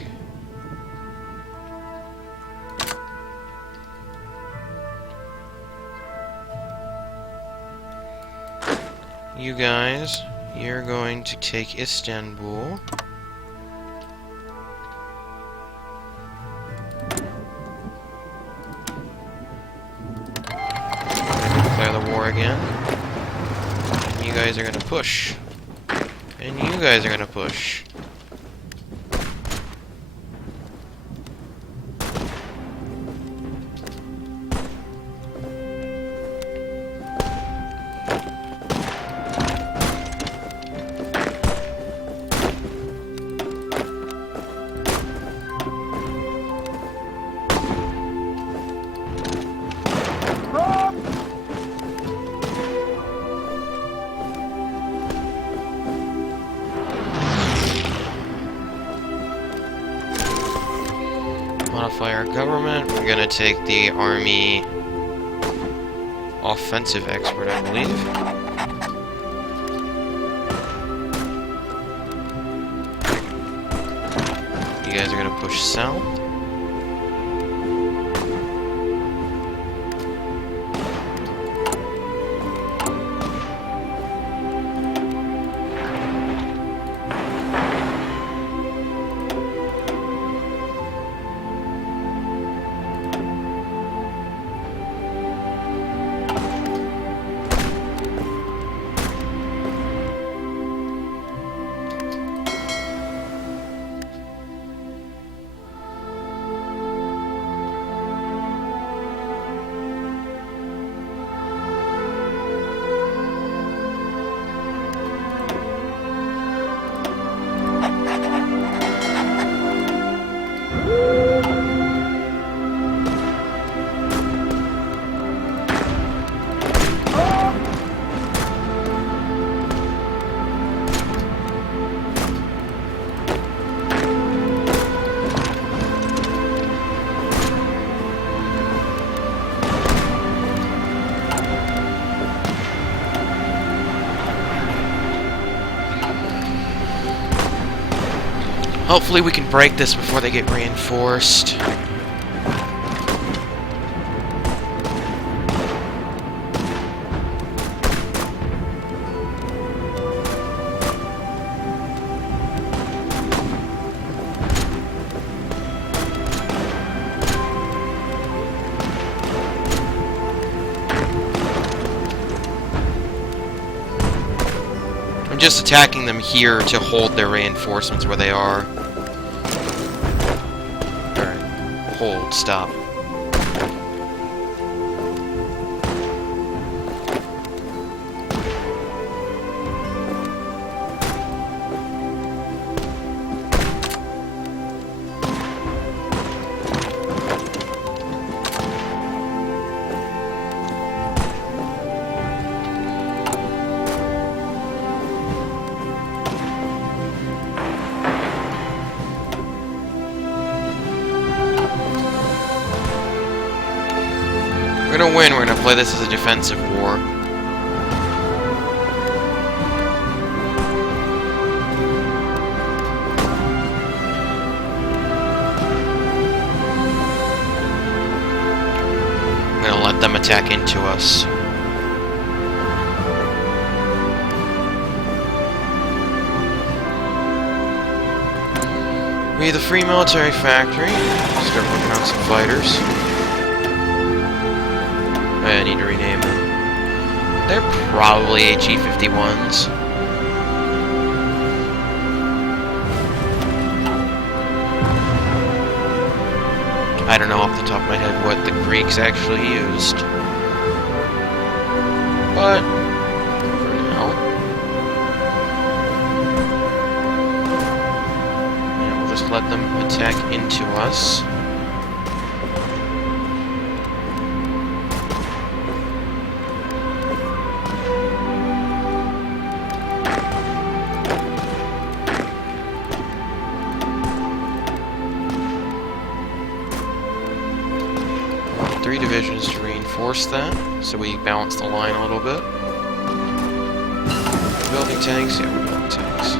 You guys, you're going to take Istanbul. Declare the war again. And you guys are gonna push. And you guys are gonna push. Modify our government. We're gonna take the army offensive expert, I believe. You guys are gonna push south. Hopefully we can break this before they get reinforced. I'm just attacking them here to hold their reinforcements where they are. Alright. Hold. Stop. We're gonna win, we're gonna play this as a defensive war. I'm gonna let them attack into us. We the Free Military Factory. Start working on some fighters. I need to rename them. They're probably HE-51s. I don't know off the top of my head what the Greeks actually used. But, for now... yeah, we'll just let them attack into us. Three divisions to reinforce that, so we balance the line a little bit. Building tanks, yeah, we're building tanks.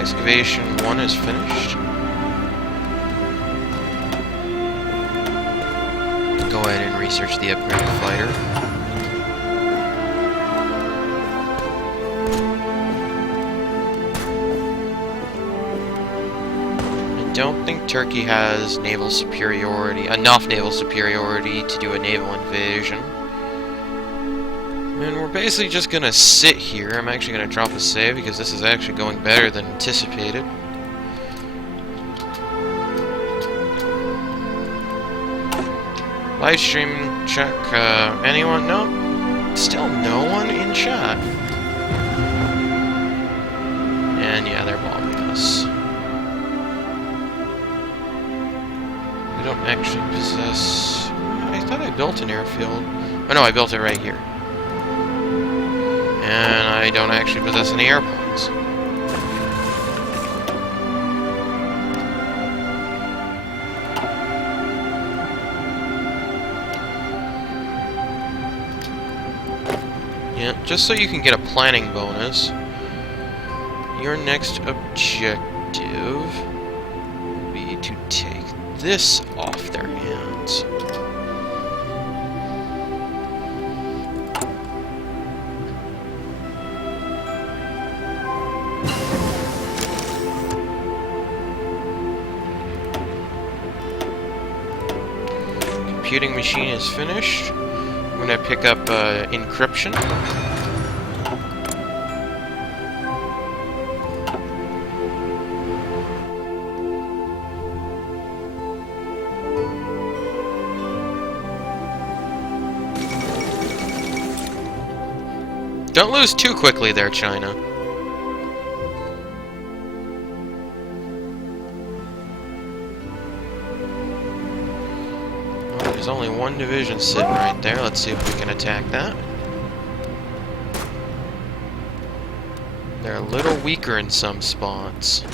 Excavation 1 is finished. Go ahead and research the upgraded fighter. I don't think Turkey has naval superiority, enough naval superiority to do a naval invasion. And we're basically just gonna sit here. I'm actually gonna drop a save because this is actually going better than anticipated. Live stream check, anyone? No? Still no one in chat. And yeah, they're bombing us. We don't actually possess... I thought I built an airfield. Oh no, I built it right here. And I don't actually possess any airplanes. Yeah, just so you can get a planning bonus, your next objective will be to take this off their hands. Computing machine is finished. I'm going to pick up encryption. Don't lose too quickly there, China. There's only one division sitting right there. Let's see if we can attack that. They're a little weaker in some spots.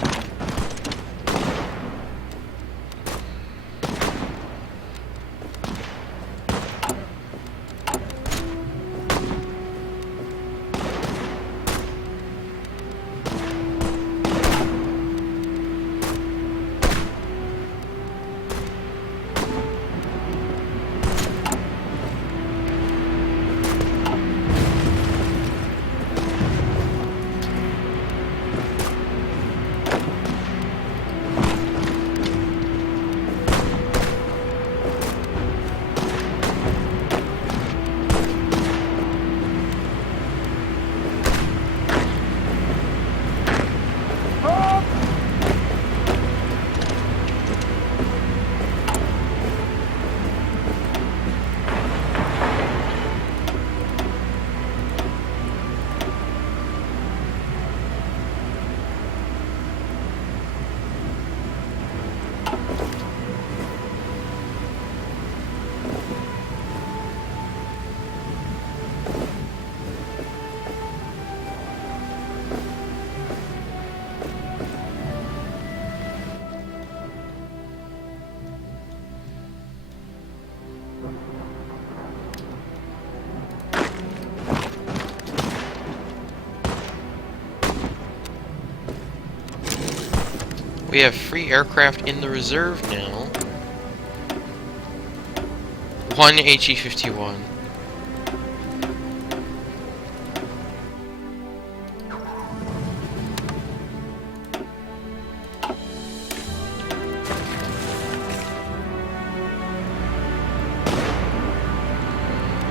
We have free aircraft in the reserve now. 1 HE-51.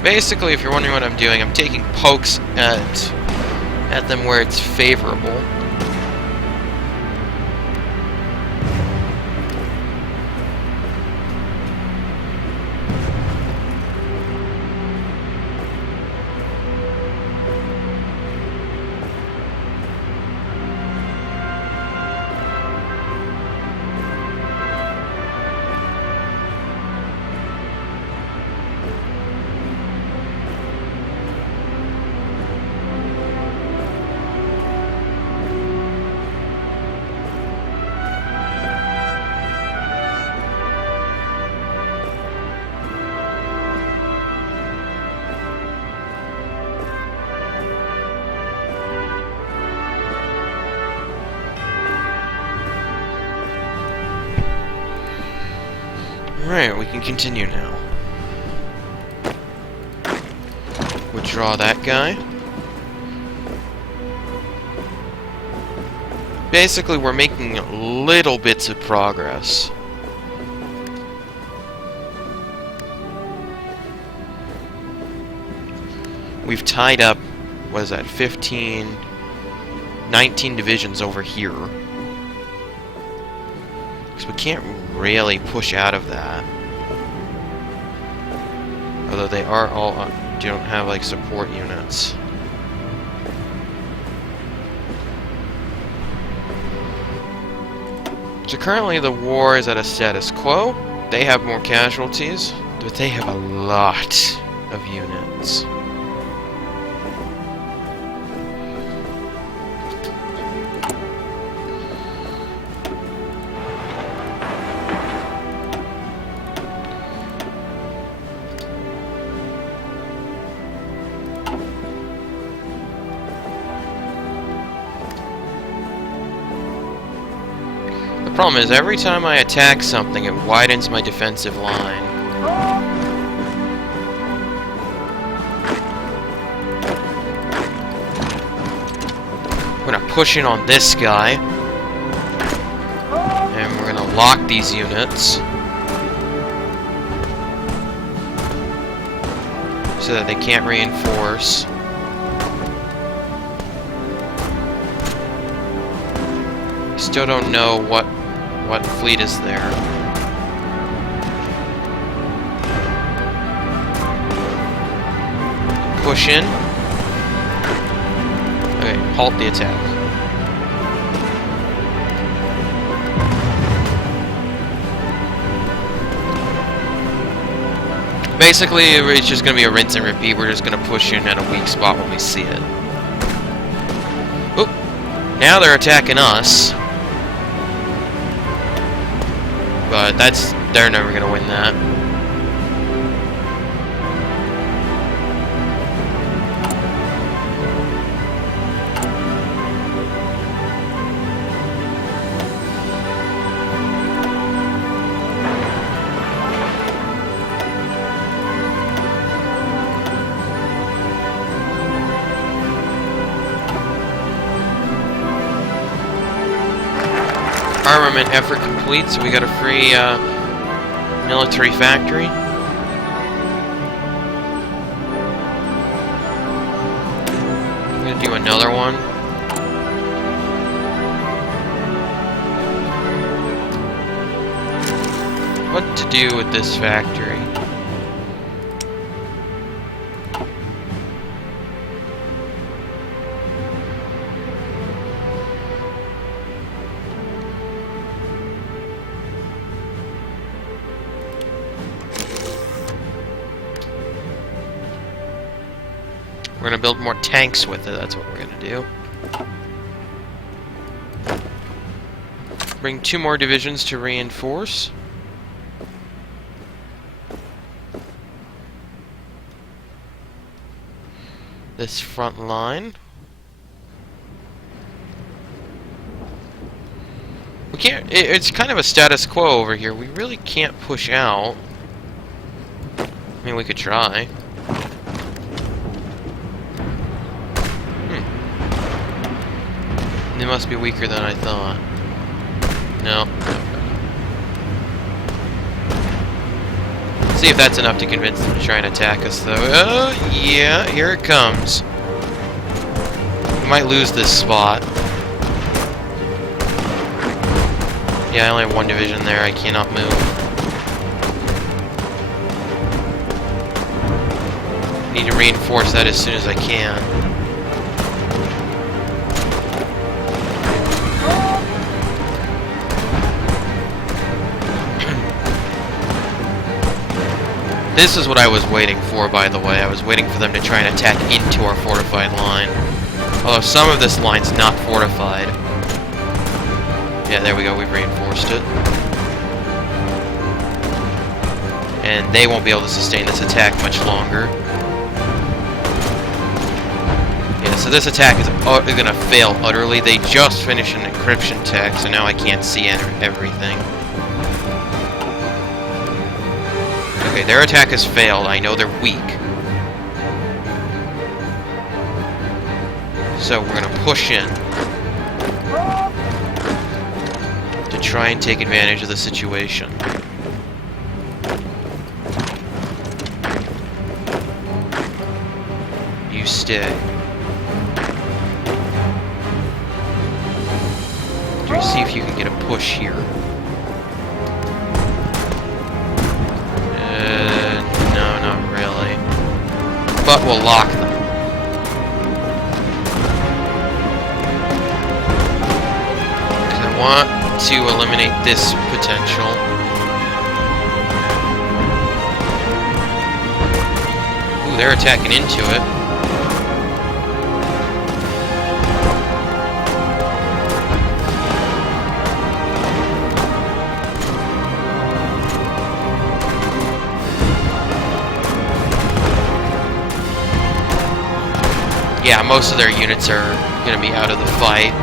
Basically, if you're wondering what I'm doing, I'm taking pokes at them where it's favorable. Alright, we can continue now. Withdraw that guy. Basically, we're making little bits of progress. We've tied up, what is that, 15, 19 divisions over here. Because we can't really push out of that. Although they are all, don't have like support units. So currently the war is at a status quo. They have more casualties, but they have a lot of units. The problem is, every time I attack something, it widens my defensive line. I'm gonna push in on this guy. And we're gonna lock these units. So that they can't reinforce. Still don't know what fleet is there. Push in. Okay, halt the attack. Basically, it's just going to be a rinse and repeat. We're just going to push in at a weak spot when we see it. Oop! Now they're attacking us. But they're never gonna win that. Armament effort complete, so we got a free military factory. I'm gonna do another one. What to do with this factory? We're gonna build more tanks with it, that's what we're gonna do. Bring 2 more divisions to reinforce. This front line. can't. It's kind of a status quo over here. We really can't push out. I mean, we could try. They must be weaker than I thought. No. See if that's enough to convince them to try and attack us, though. Oh, yeah, here it comes. We might lose this spot. Yeah, I only have one division there. I cannot move. Need to reinforce that as soon as I can. This is what I was waiting for, by the way. I was waiting for them to try and attack into our fortified line. Although some of this line's not fortified. Yeah, there we go. We've reinforced it. And they won't be able to sustain this attack much longer. Yeah, so this attack is going to fail utterly. They just finished an encryption tech, so now I can't see everything. Okay, their attack has failed. I know they're weak. So we're going to push in to try and take advantage of the situation. You stay. Do you see if you can get a push here? No, not really. But we'll lock them. Because I want to eliminate this potential. Ooh, they're attacking into it. Yeah, most of their units are going to be out of the fight.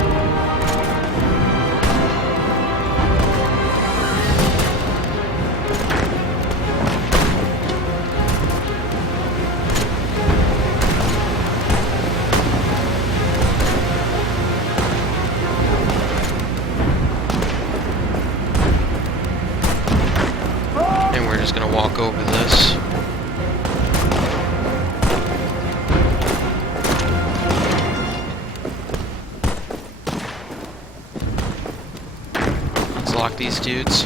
And we're just going to walk over this. Lock these dudes.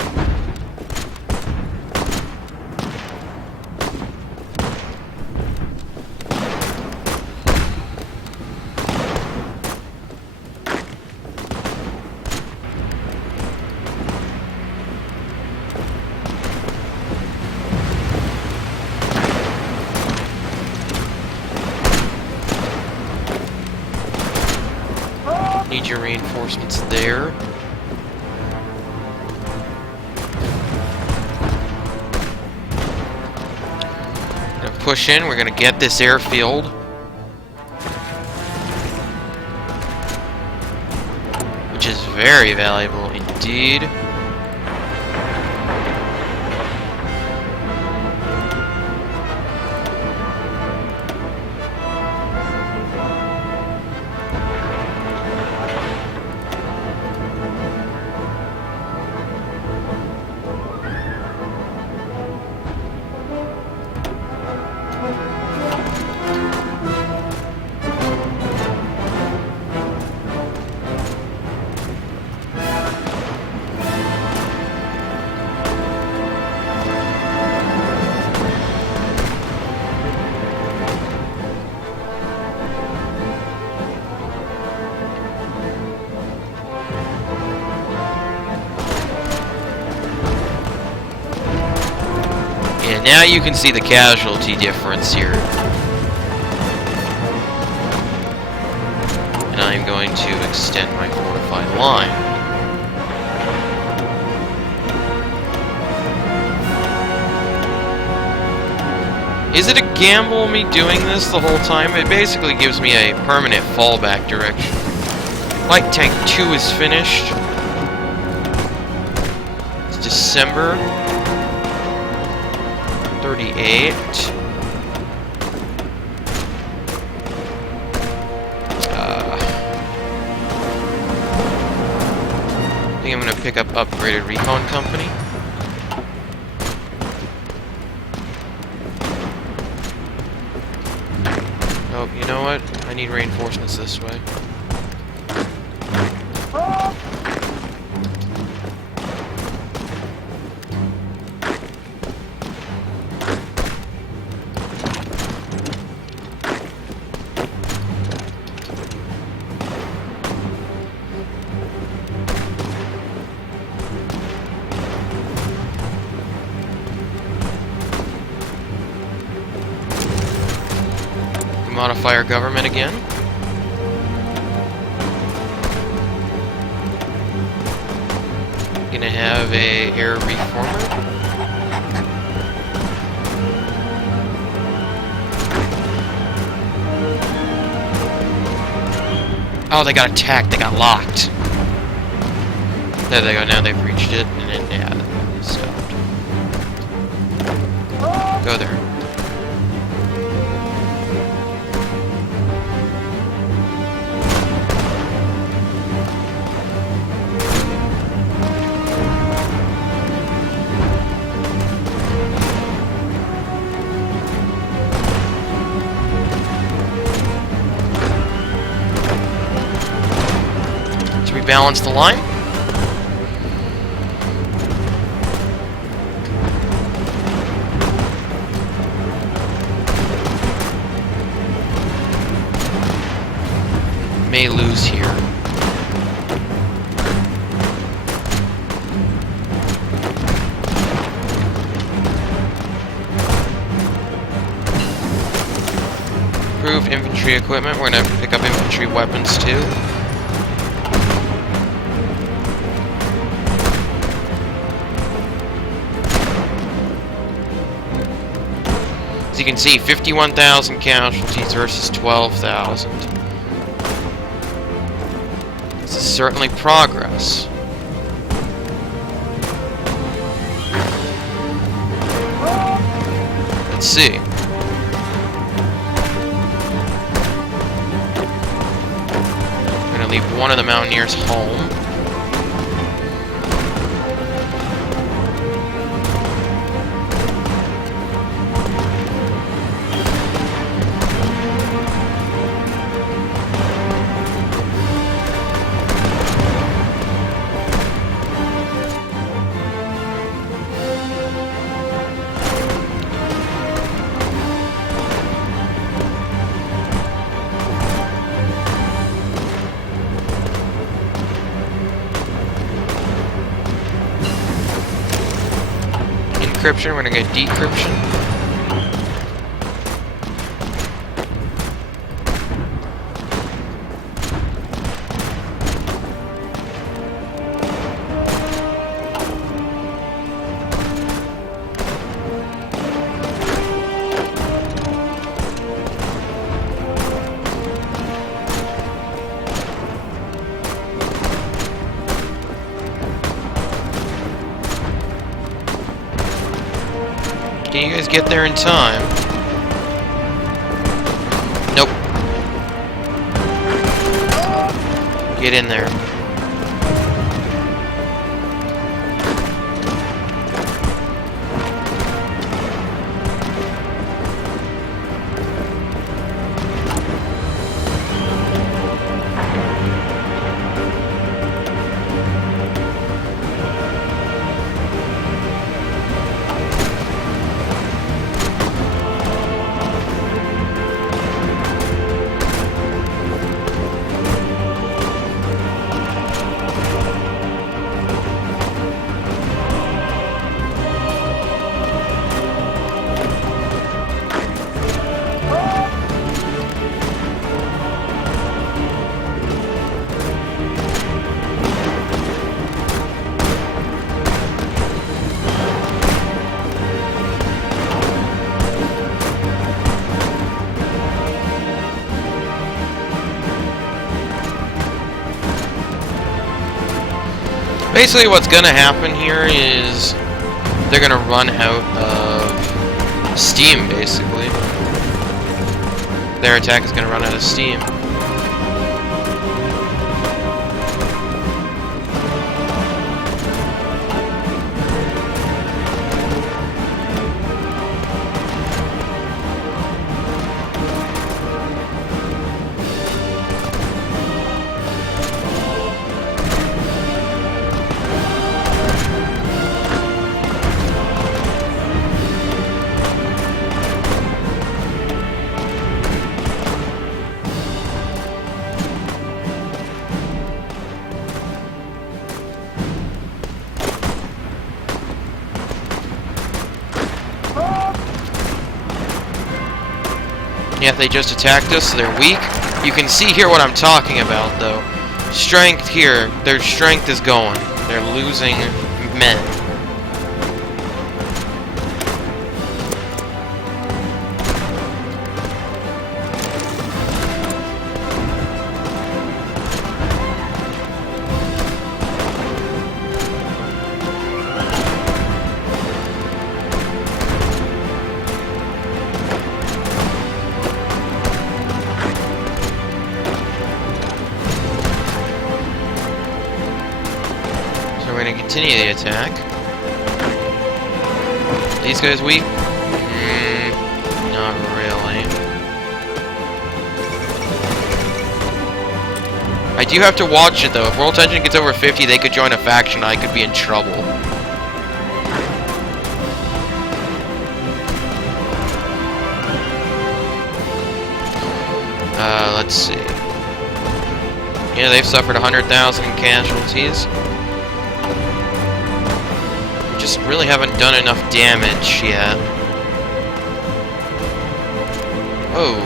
Need your reinforcements there. Push in, we're gonna get this airfield. Which is very valuable indeed. And now you can see the casualty difference here. And I'm going to extend my fortified line. Is it a gamble me doing this the whole time? It basically gives me a permanent fallback direction. Light Tank 2 is finished. December 38. I think I'm going to pick up Upgraded Recon Company. Oh, you know what? I need reinforcements this way. Modify our government again. Gonna have a air reformer. Oh, they got attacked. They got locked. There they go. Now they've reached it, and then yeah, they stopped. Go there. Balance the line. May lose here. Improved infantry equipment. We're gonna pick up infantry weapons too. As you can see, 51,000 casualties versus 12,000. This is certainly progress. Let's see. I'm gonna leave one of the Mountaineers home. Encryption, we're gonna get decryption. Can you guys get there in time? Nope. Get in there. Basically, what's gonna happen here is they're gonna run out of steam, basically. Their attack is gonna run out of steam. Yeah, they just attacked us, so they're weak. You can see here what I'm talking about, though. Strength here, their strength is going. They're losing men. We're going to continue the attack. These guys weak? Not really. I do have to watch it though. If world tension gets over 50, they could join a faction. I could be in trouble. Let's see. Yeah, they've suffered 100,000 casualties. Just really haven't done enough damage yet. Oh.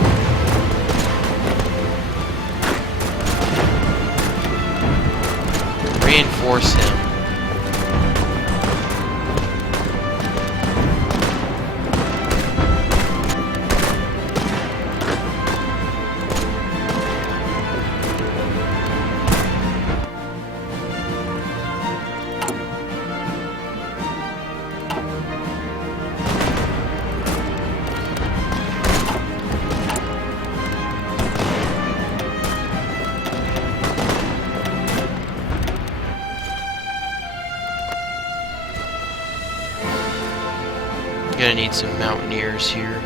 Reinforce him. Gonna need some mountaineers here.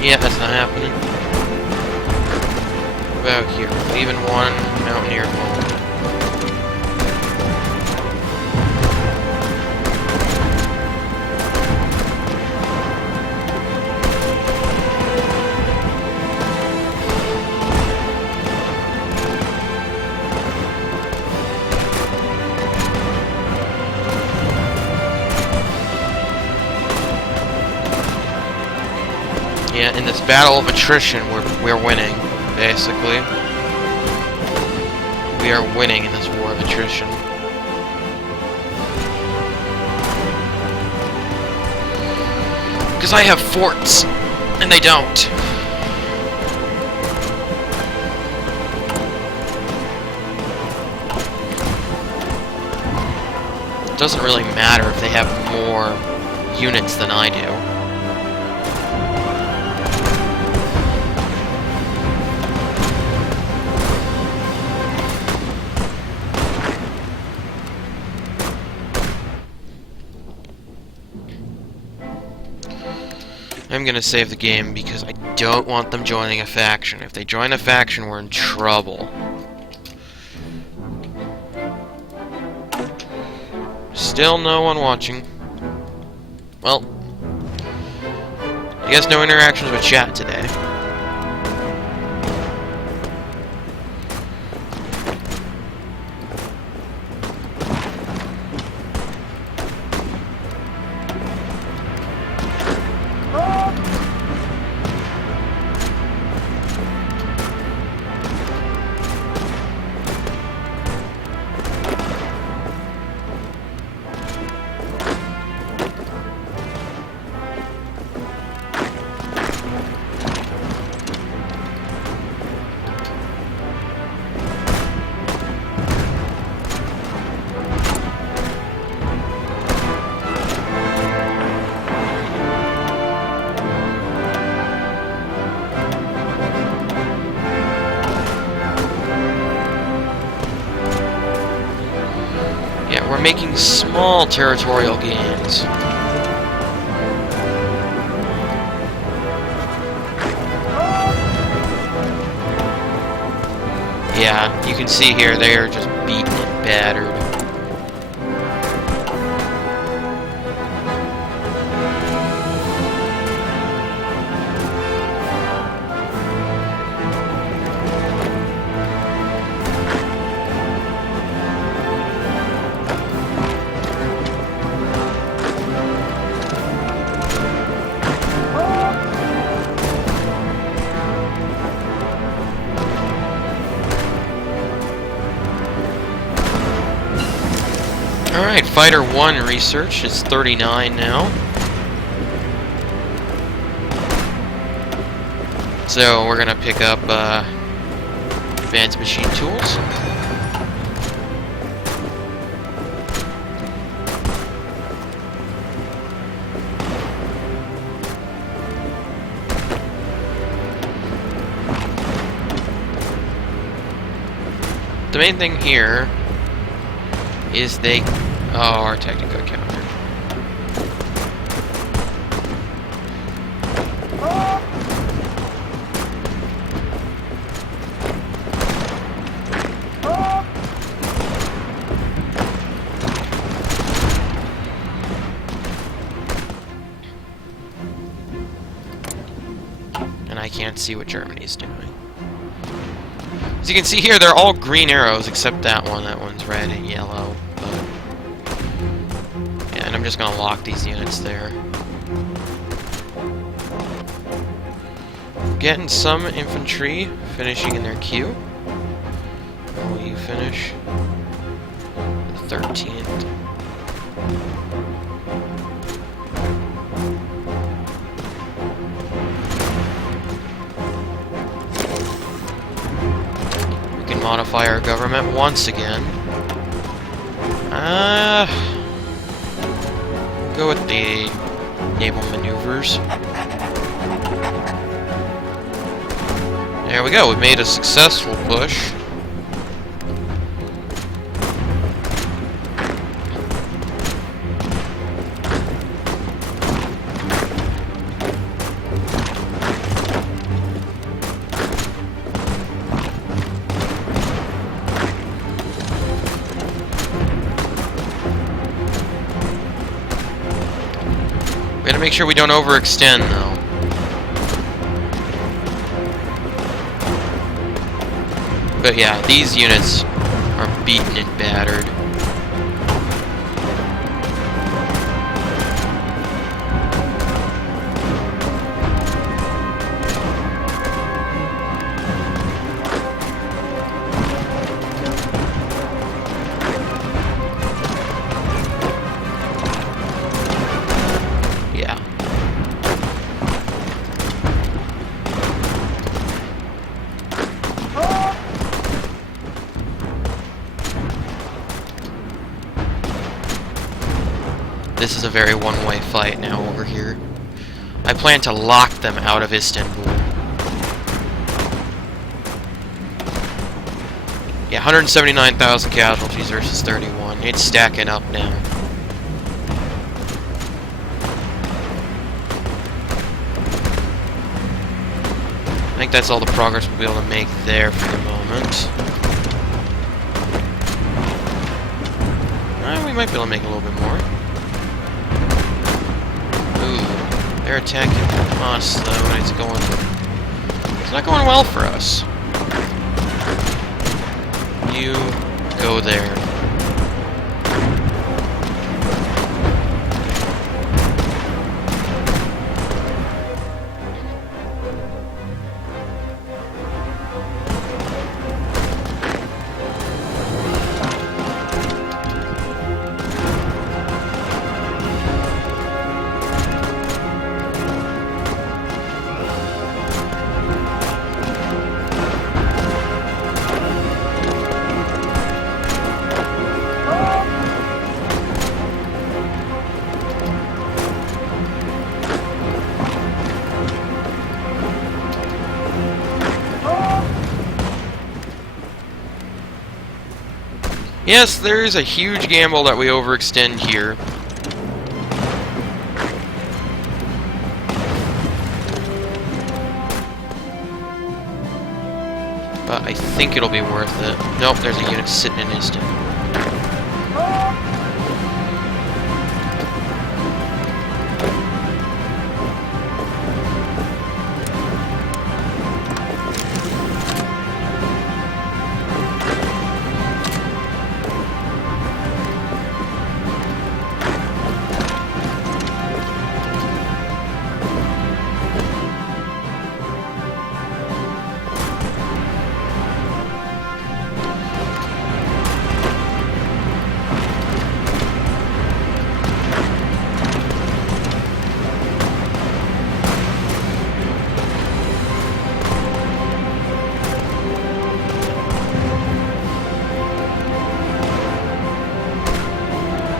Yeah, that's not happening. What about here? Leaving one mountaineer home. Yeah, in this battle of attrition, we're winning, basically. We are winning in this war of attrition. Because I have forts, and they don't. It doesn't really matter if they have more units than I do. I'm gonna save the game because I don't want them joining a faction. If they join a faction, we're in trouble. Still no one watching. Well, I guess no interactions with chat today. making small territorial gains. Yeah, you can see here they are just beaten and battered. Alright, Fighter 1 research is 39 now. So we're gonna pick up advanced machine tools. The main thing here is they... Oh, our tactic got countered. And I can't see what Germany's doing. As you can see here, they're all green arrows except that one. That one's red and yellow. And I'm just gonna lock these units there. Getting some infantry finishing in their queue. When will you finish? The 13th. We can modify our government once again. Go with the naval maneuvers. There we go, we made a successful push. We gotta make sure we don't overextend, though. But yeah, these units are beaten and battered. This is a very one-way fight now over here. I plan to lock them out of Istanbul. Yeah, 179,000 casualties versus 31. It's stacking up now. I think that's all the progress we'll be able to make there for the moment. We might be able to make a little bit more. They're attacking us, though, and it's not going well for us. You go there. Yes, there is a huge gamble that we overextend here. But I think it'll be worth it. Nope, there's a unit sitting in instant.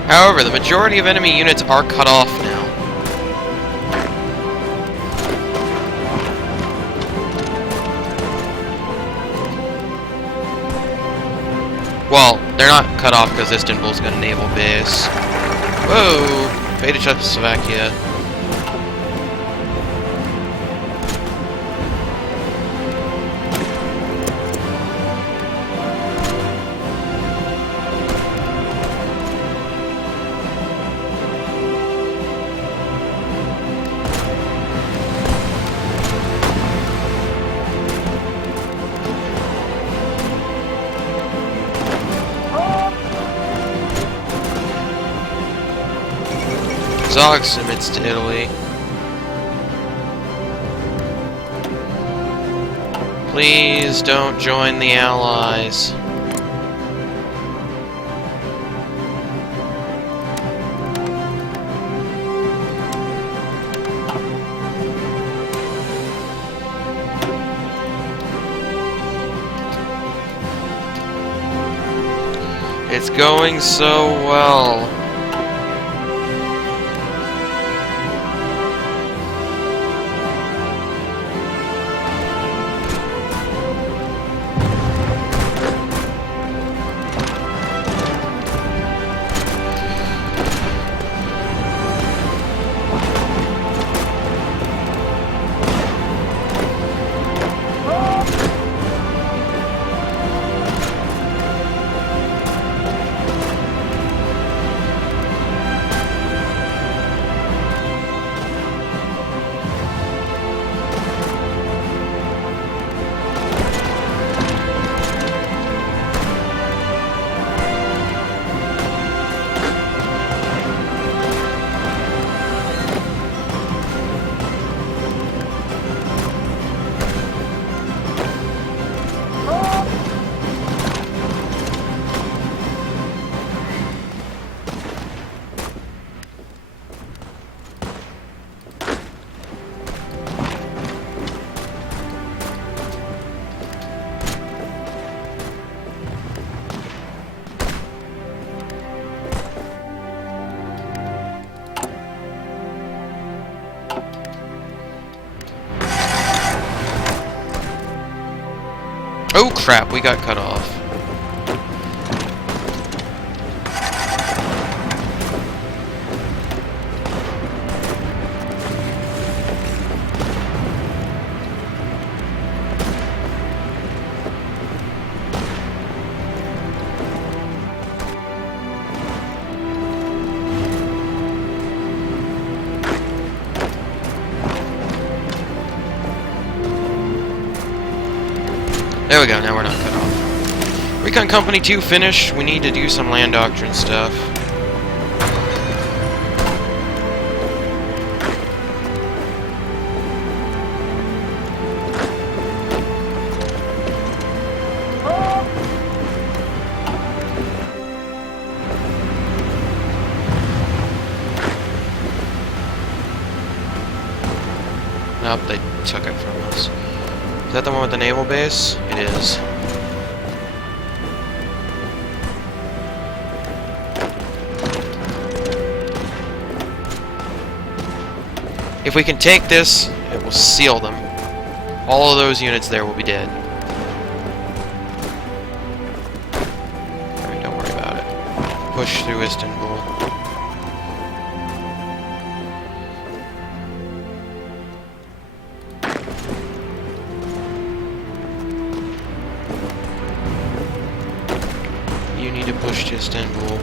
However, the majority of enemy units are cut off now. Well, they're not cut off because Istanbul's got a naval base. Whoa! Fate of Czechoslovakia. Zog submits to Italy. Please don't join the Allies. It's going so well. Oh crap, we got cut off. There we go, now we're not cut off. Recon Company 2 finished. We need to do some land doctrine stuff. Nope, they took it from us. Is that the one with the naval base? It is. If we can take this, it will seal them. All of those units there will be dead. Alright, don't worry about push through Istanbul. You need to push to Istanbul.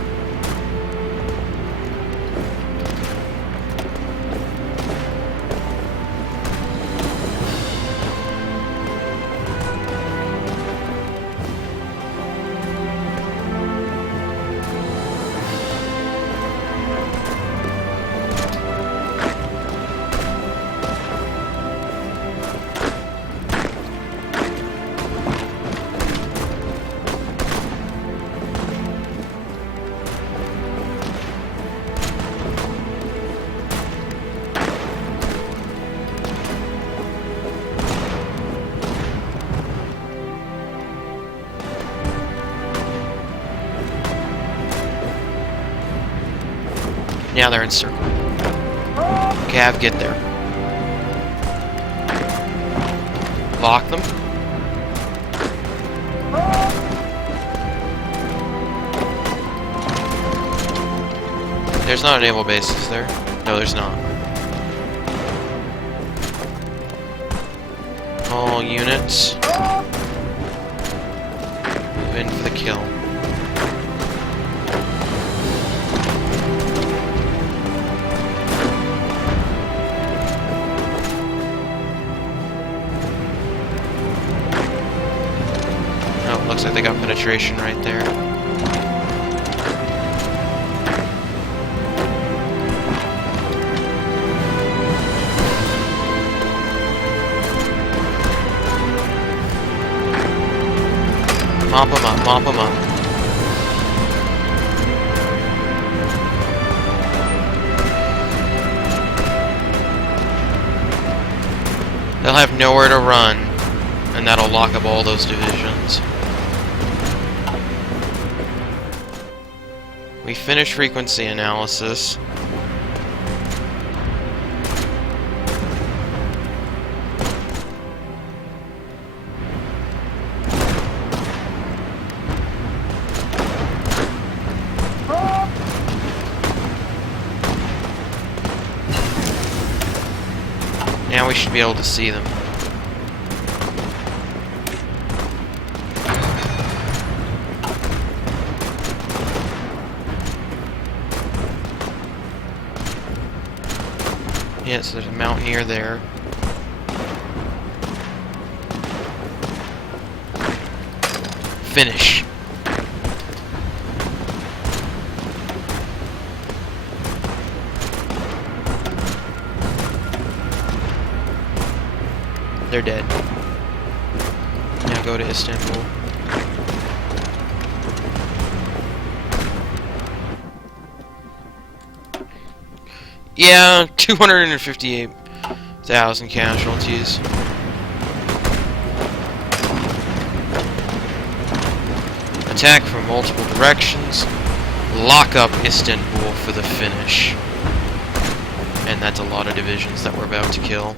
Now they're in circle. Cav, get there. Lock them. There's not a naval base, is there? No, there's not. All units. Move in for the kill. Looks like they got penetration right there. Mop them up, mop them up. They'll have nowhere to run, and that'll lock up all those divisions. We finished frequency analysis. Now we should be able to see them. Yes, there's a mountaineer there. Finish. They're dead. Now go to Istanbul. Yeah, 258,000 casualties. Attack from multiple directions. Lock up Istanbul for the finish. And that's a lot of divisions that we're about to kill.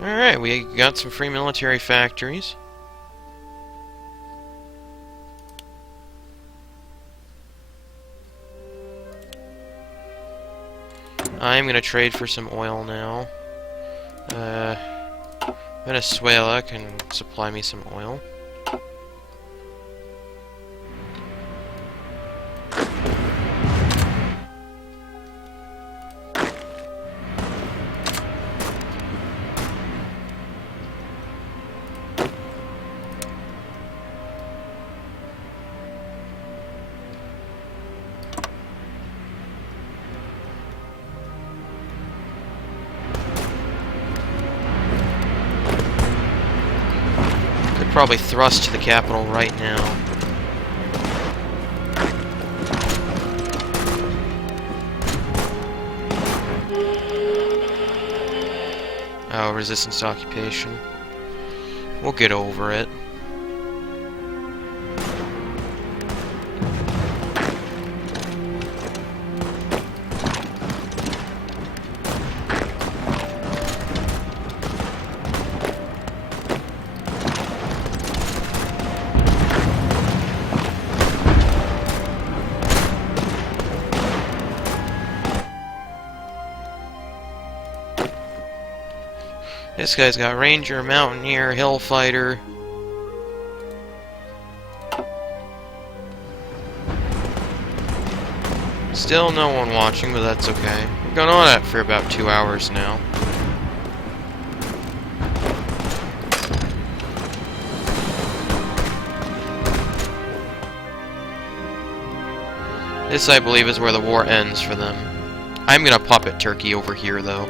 Alright, we got some free military factories. I'm gonna trade for some oil now. Venezuela can supply me some oil. Probably thrust to the capital right now. Oh, resistance to occupation. We'll get over it. This guy's got Ranger, Mountaineer, Hillfighter. Still no one watching, but that's okay. We've gone on that for about 2 hours now. This, I believe, is where the war ends for them. I'm gonna puppet Turkey over here, though.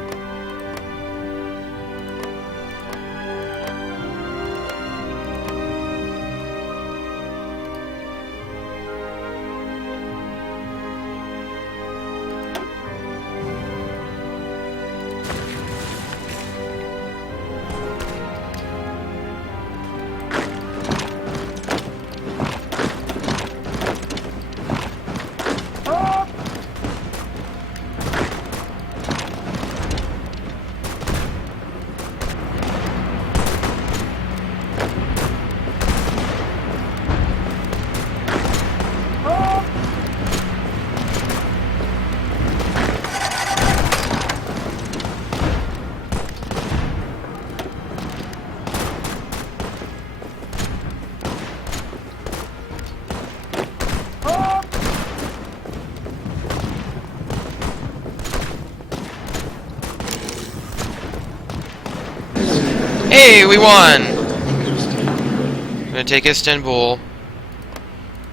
Hey, we won! I'm gonna take Istanbul.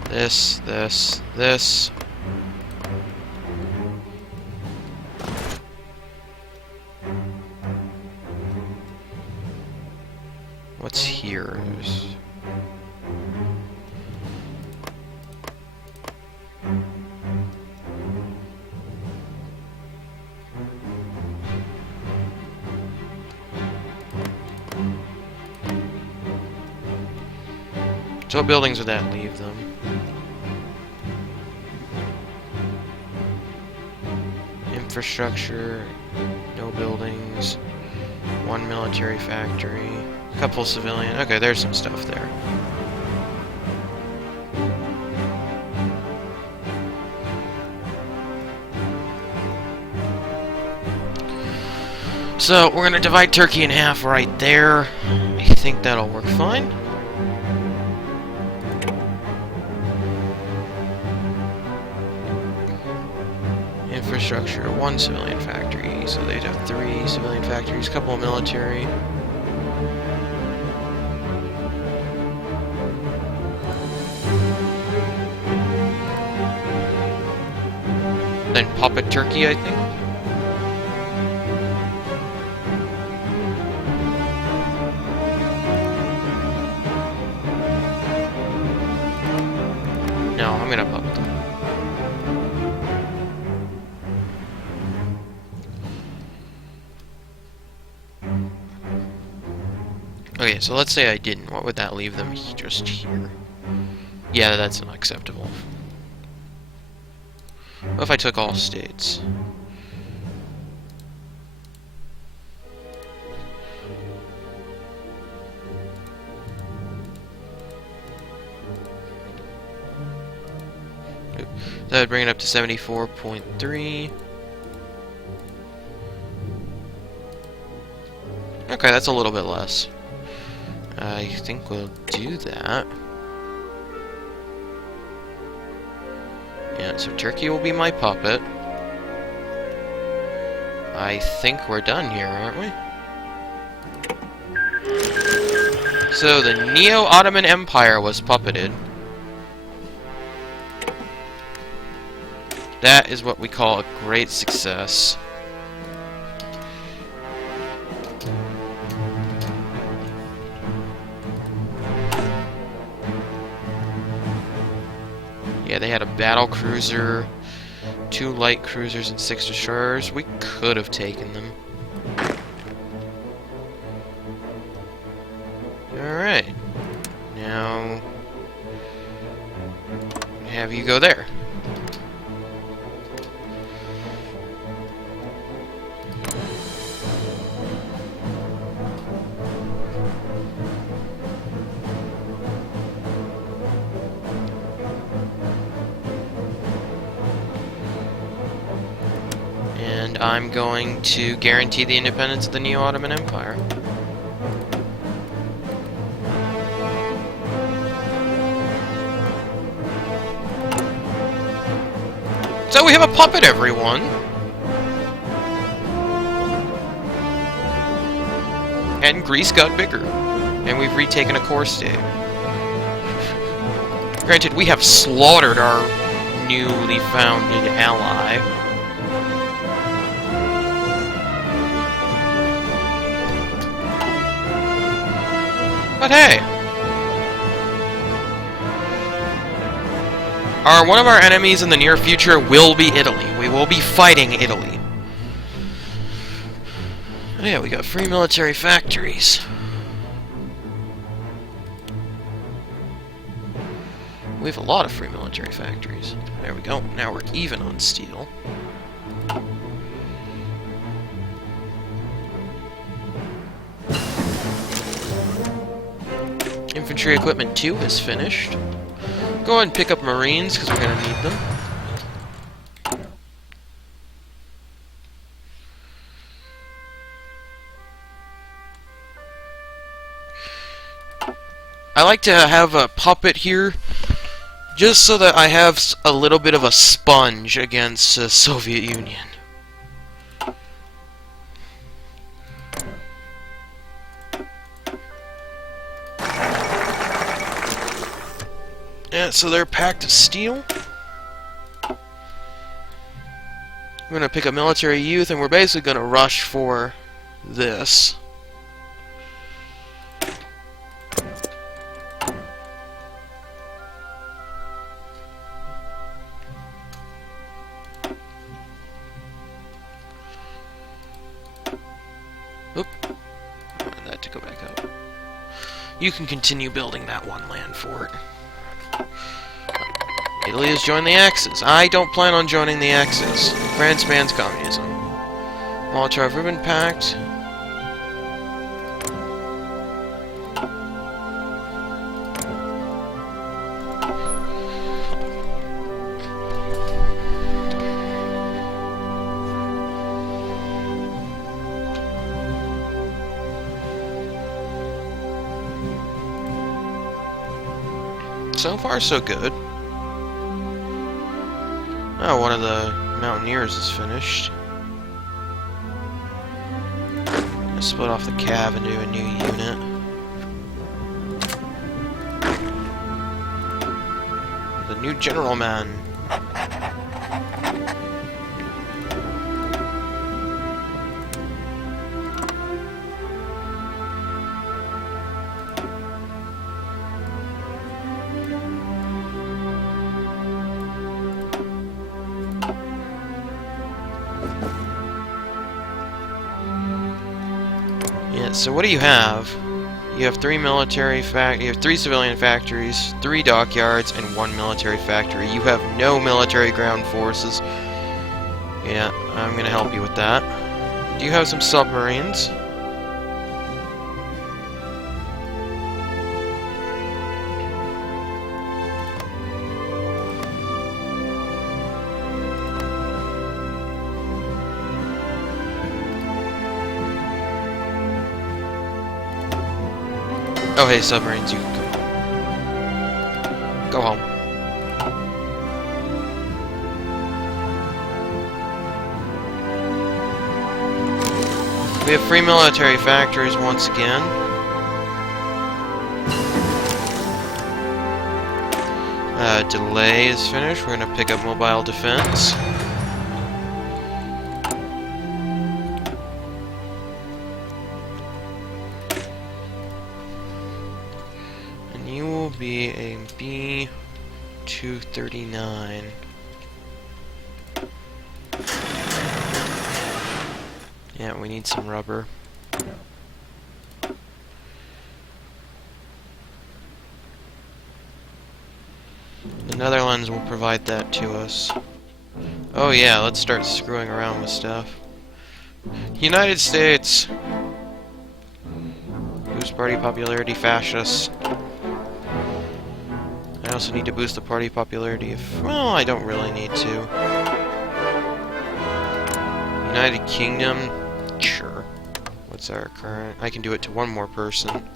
This. What's here? So what buildings would that leave them? Infrastructure, no buildings, one military factory, a couple civilian. Okay, there's some stuff there. So we're gonna divide Turkey in half right there. I think that'll work fine. Infrastructure, one civilian factory, so they'd have 3 civilian factories, a couple of military. Then puppet Turkey, I think. No, I'm gonna puppet them. Okay, so let's say I didn't. What would that leave them just here? Yeah, that's not acceptable. What if I took all states? That would bring it up to 74.3. Okay, that's a little bit less. I think we'll do that. Yeah, so Turkey will be my puppet. I think we're done here, aren't we? So the Neo-Ottoman Empire was puppeted. That is what we call a great success. Yeah, they had a battle cruiser, 2 light cruisers, and 6 destroyers. We could have taken them. have you go there. And I'm going to guarantee the independence of the Neo-Ottoman Empire. So we have a puppet, everyone! And Greece got bigger. And we've retaken a core state. Granted, we have slaughtered our newly founded ally. But hey! One of our enemies in the near future will be Italy. We will be fighting Italy. Oh yeah, we got free military factories. We have a lot of free military factories. There we go. Now we're even on steel. Infantry equipment 2 is finished. Go ahead and pick up Marines, because we're going to need them. I like to have a puppet here, just so that I have a little bit of a sponge against the Soviet Union. Yeah, so they're packed of steel. We're going to pick up military youth, and we're basically going to rush for this. Oop. I wanted that to go back up. You can continue building that one land fort. Italy has joined the Axis. I don't plan on joining the Axis. France bans communism. Molotov-Ribbentrop Pact. So far, so good. Oh, one of the Mountaineers is finished. I split off the cav into a new unit. The new general man. So what do you have? You have 3 military you have 3 civilian factories, 3 dockyards, and 1 military factory. You have no military ground forces. Yeah, I'm gonna help you with that. Do you have some submarines? Oh, hey, submarines, you can go home. Go home. We have free military factories once again. Delay is finished. We're going to pick up mobile defense. Be a B-239. Yeah, we need some rubber. And Netherlands will provide that to us. Oh yeah, let's start screwing around with stuff. United States! Boost party popularity, fascist. I also need to boost the party popularity if... well, I don't really need to. United Kingdom? Sure. What's our current... I can do it to one more person.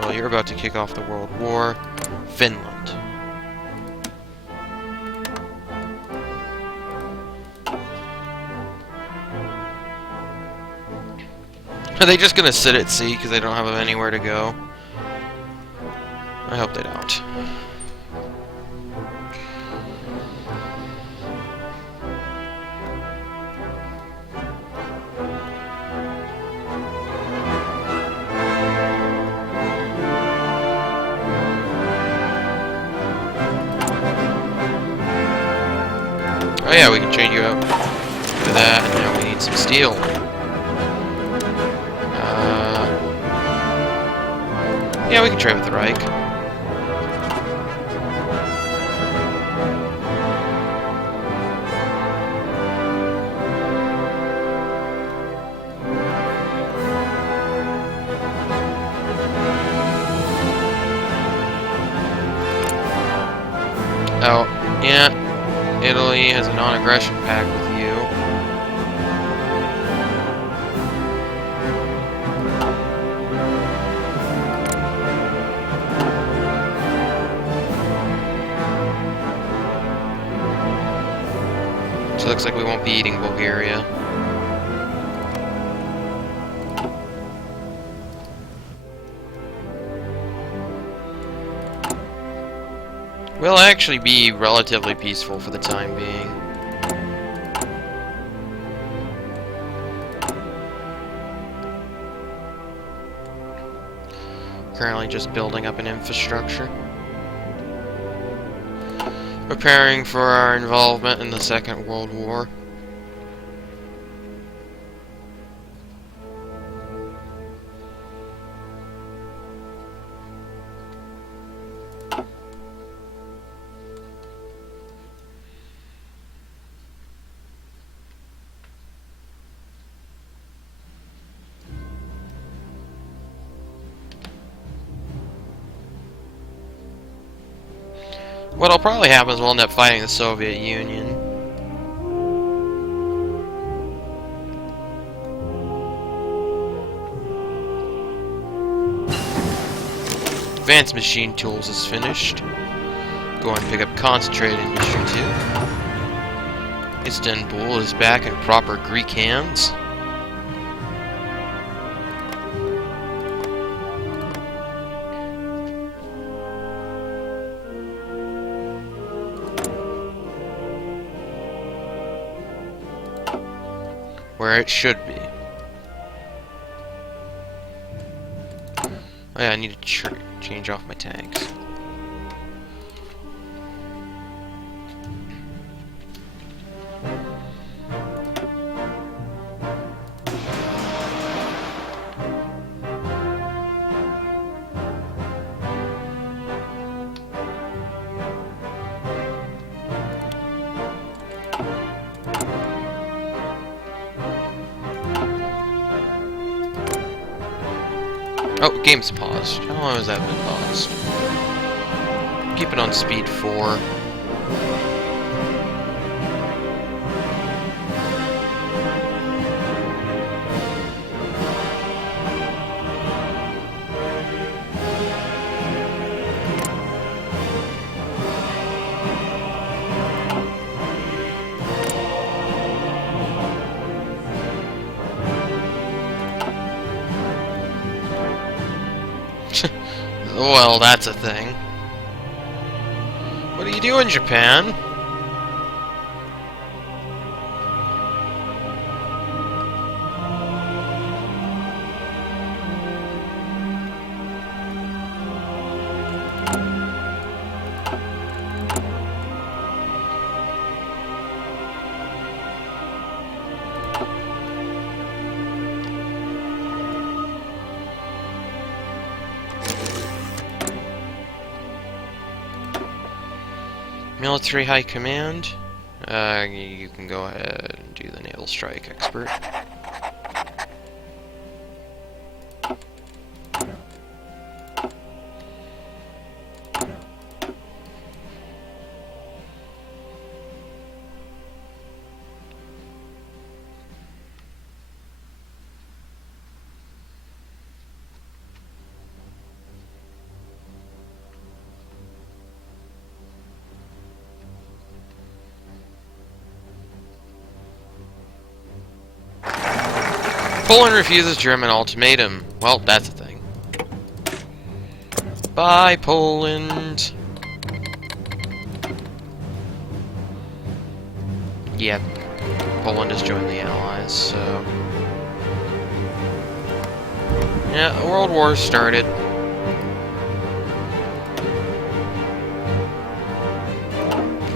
Well, you're about to kick off the World War. Finland. Are they just gonna sit at sea because they don't have anywhere to go? I hope they don't. Oh yeah, we can trade you out for that, and now we need some steel. Yeah, we can trade with the Reich. Oh, yeah. Italy has a non-aggression pact with you. So it looks like we won't be eating Bulgaria. We'll actually be relatively peaceful for the time being. Currently just building up an infrastructure. Preparing for our involvement in the Second World War. What'll probably happen is we'll end up fighting the Soviet Union. Advanced Machine Tools is finished. Go and pick up Concentrated Industry 2. Istanbul is back in proper Greek hands. Where it should be. Oh yeah, I need to change off my tanks. Oh, game's paused. How long has that been paused? Keep it on speed 4. Well, that's a thing. What are you doing, Japan? Military High Command. You can go ahead and do the Naval Strike Expert. Poland refuses German ultimatum. Well, that's a thing. Bye, Poland. Yep. Poland has joined the Allies, so... yeah, the World War started.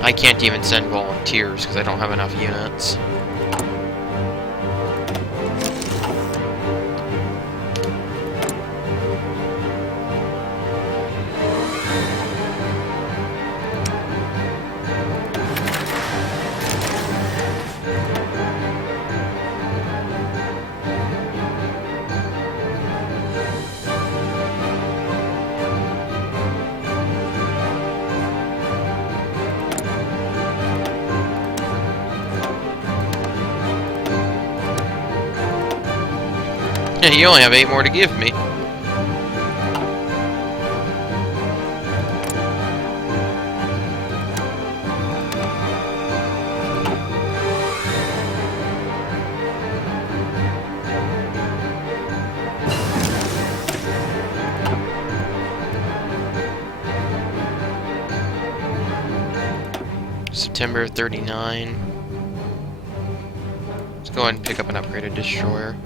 I can't even send volunteers because I don't have enough units. Yeah, you only have 8 more to give me. September 39. Let's go ahead and pick up an upgraded destroyer.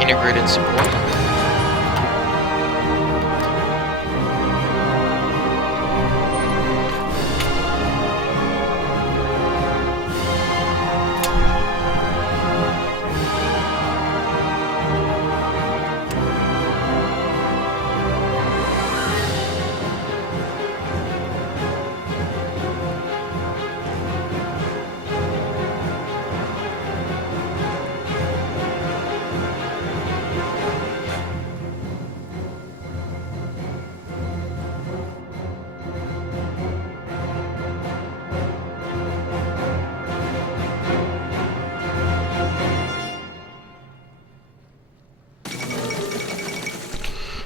Integrated support.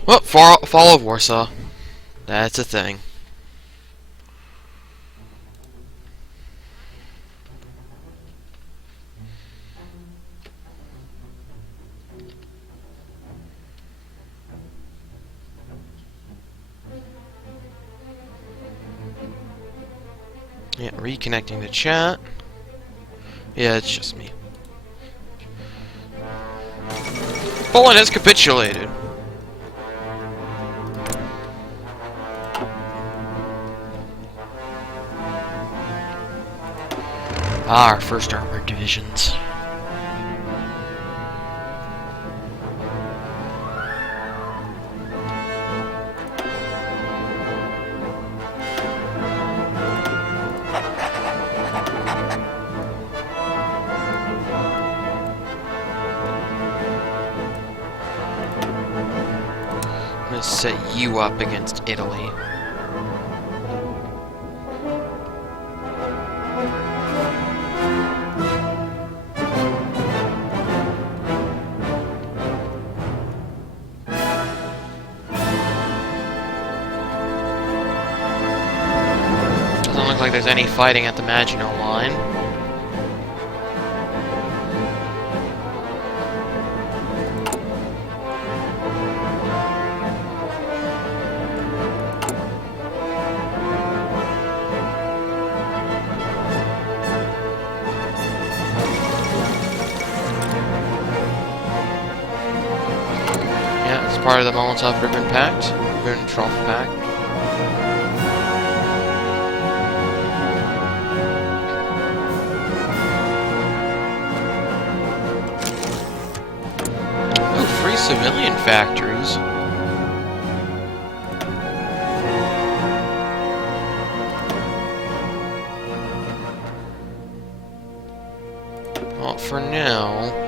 Well, fall of Warsaw. That's a thing. Yeah, reconnecting the chat. Yeah, it's just me. Poland has capitulated. Our first armored divisions. Let's set you up against Italy. Doesn't look like there's any fighting at the Maginot Line. part of the Molotov-Ribbentrop Pact. Oh, free civilian factories. Well, for now...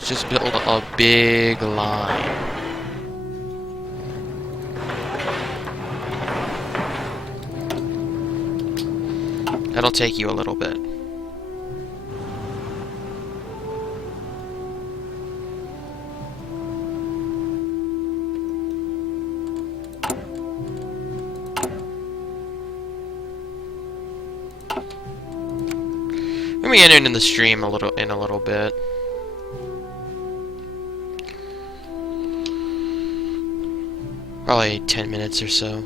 just build a big line. That'll take you a little bit. Let me end in the stream a little bit. Probably 10 minutes or so.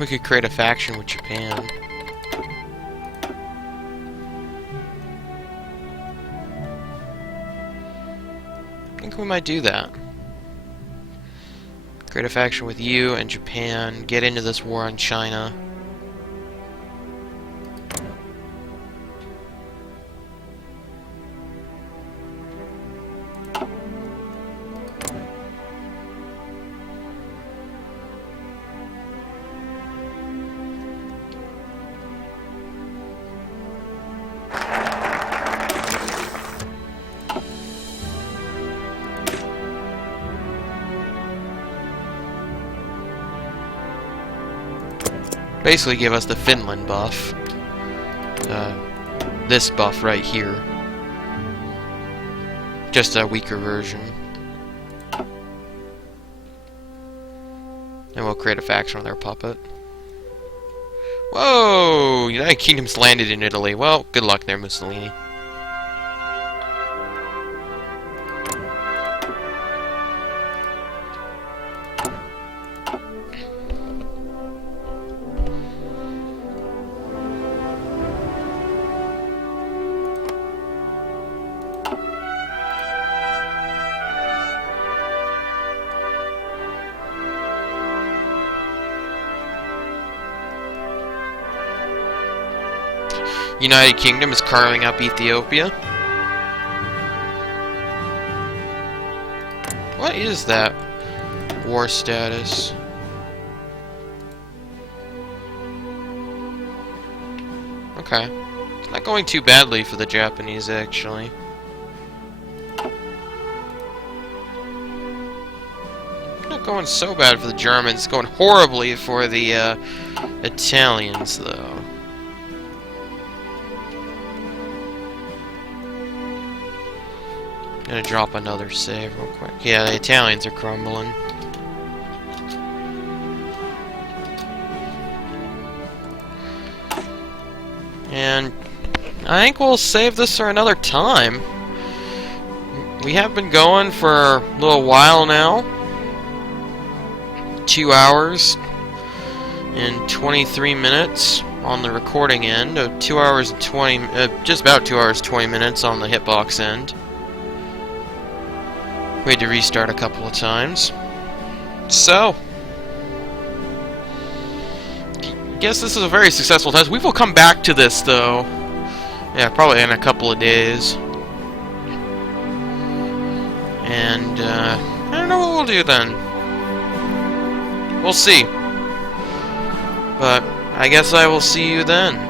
We could create a faction with Japan. I think we might do that. Create a faction with you and Japan, get into this war on China. Basically give us the Finland buff. This buff right here. Just a weaker version. And we'll create a faction with our puppet. Whoa! United Kingdom's landed in Italy. Well, good luck there, Mussolini. United Kingdom is carving up Ethiopia. What is that war status? Okay. It's not going too badly for the Japanese, actually. Not going so bad for the Germans. It's going horribly for the Italians, though. Gonna drop another save real quick. Yeah, the Italians are crumbling. And I think we'll save this for another time. We have been going for a little while now. 2 hours and 23 minutes on the recording end. 2 hours and 20, just about 2 hours 20 minutes on the hitbox end. We had to restart a couple of times. So, I guess this is a very successful test. We will come back to this, though. Yeah, probably in a couple of days. And, I don't know what we'll do then. We'll see. But, I guess I will see you then.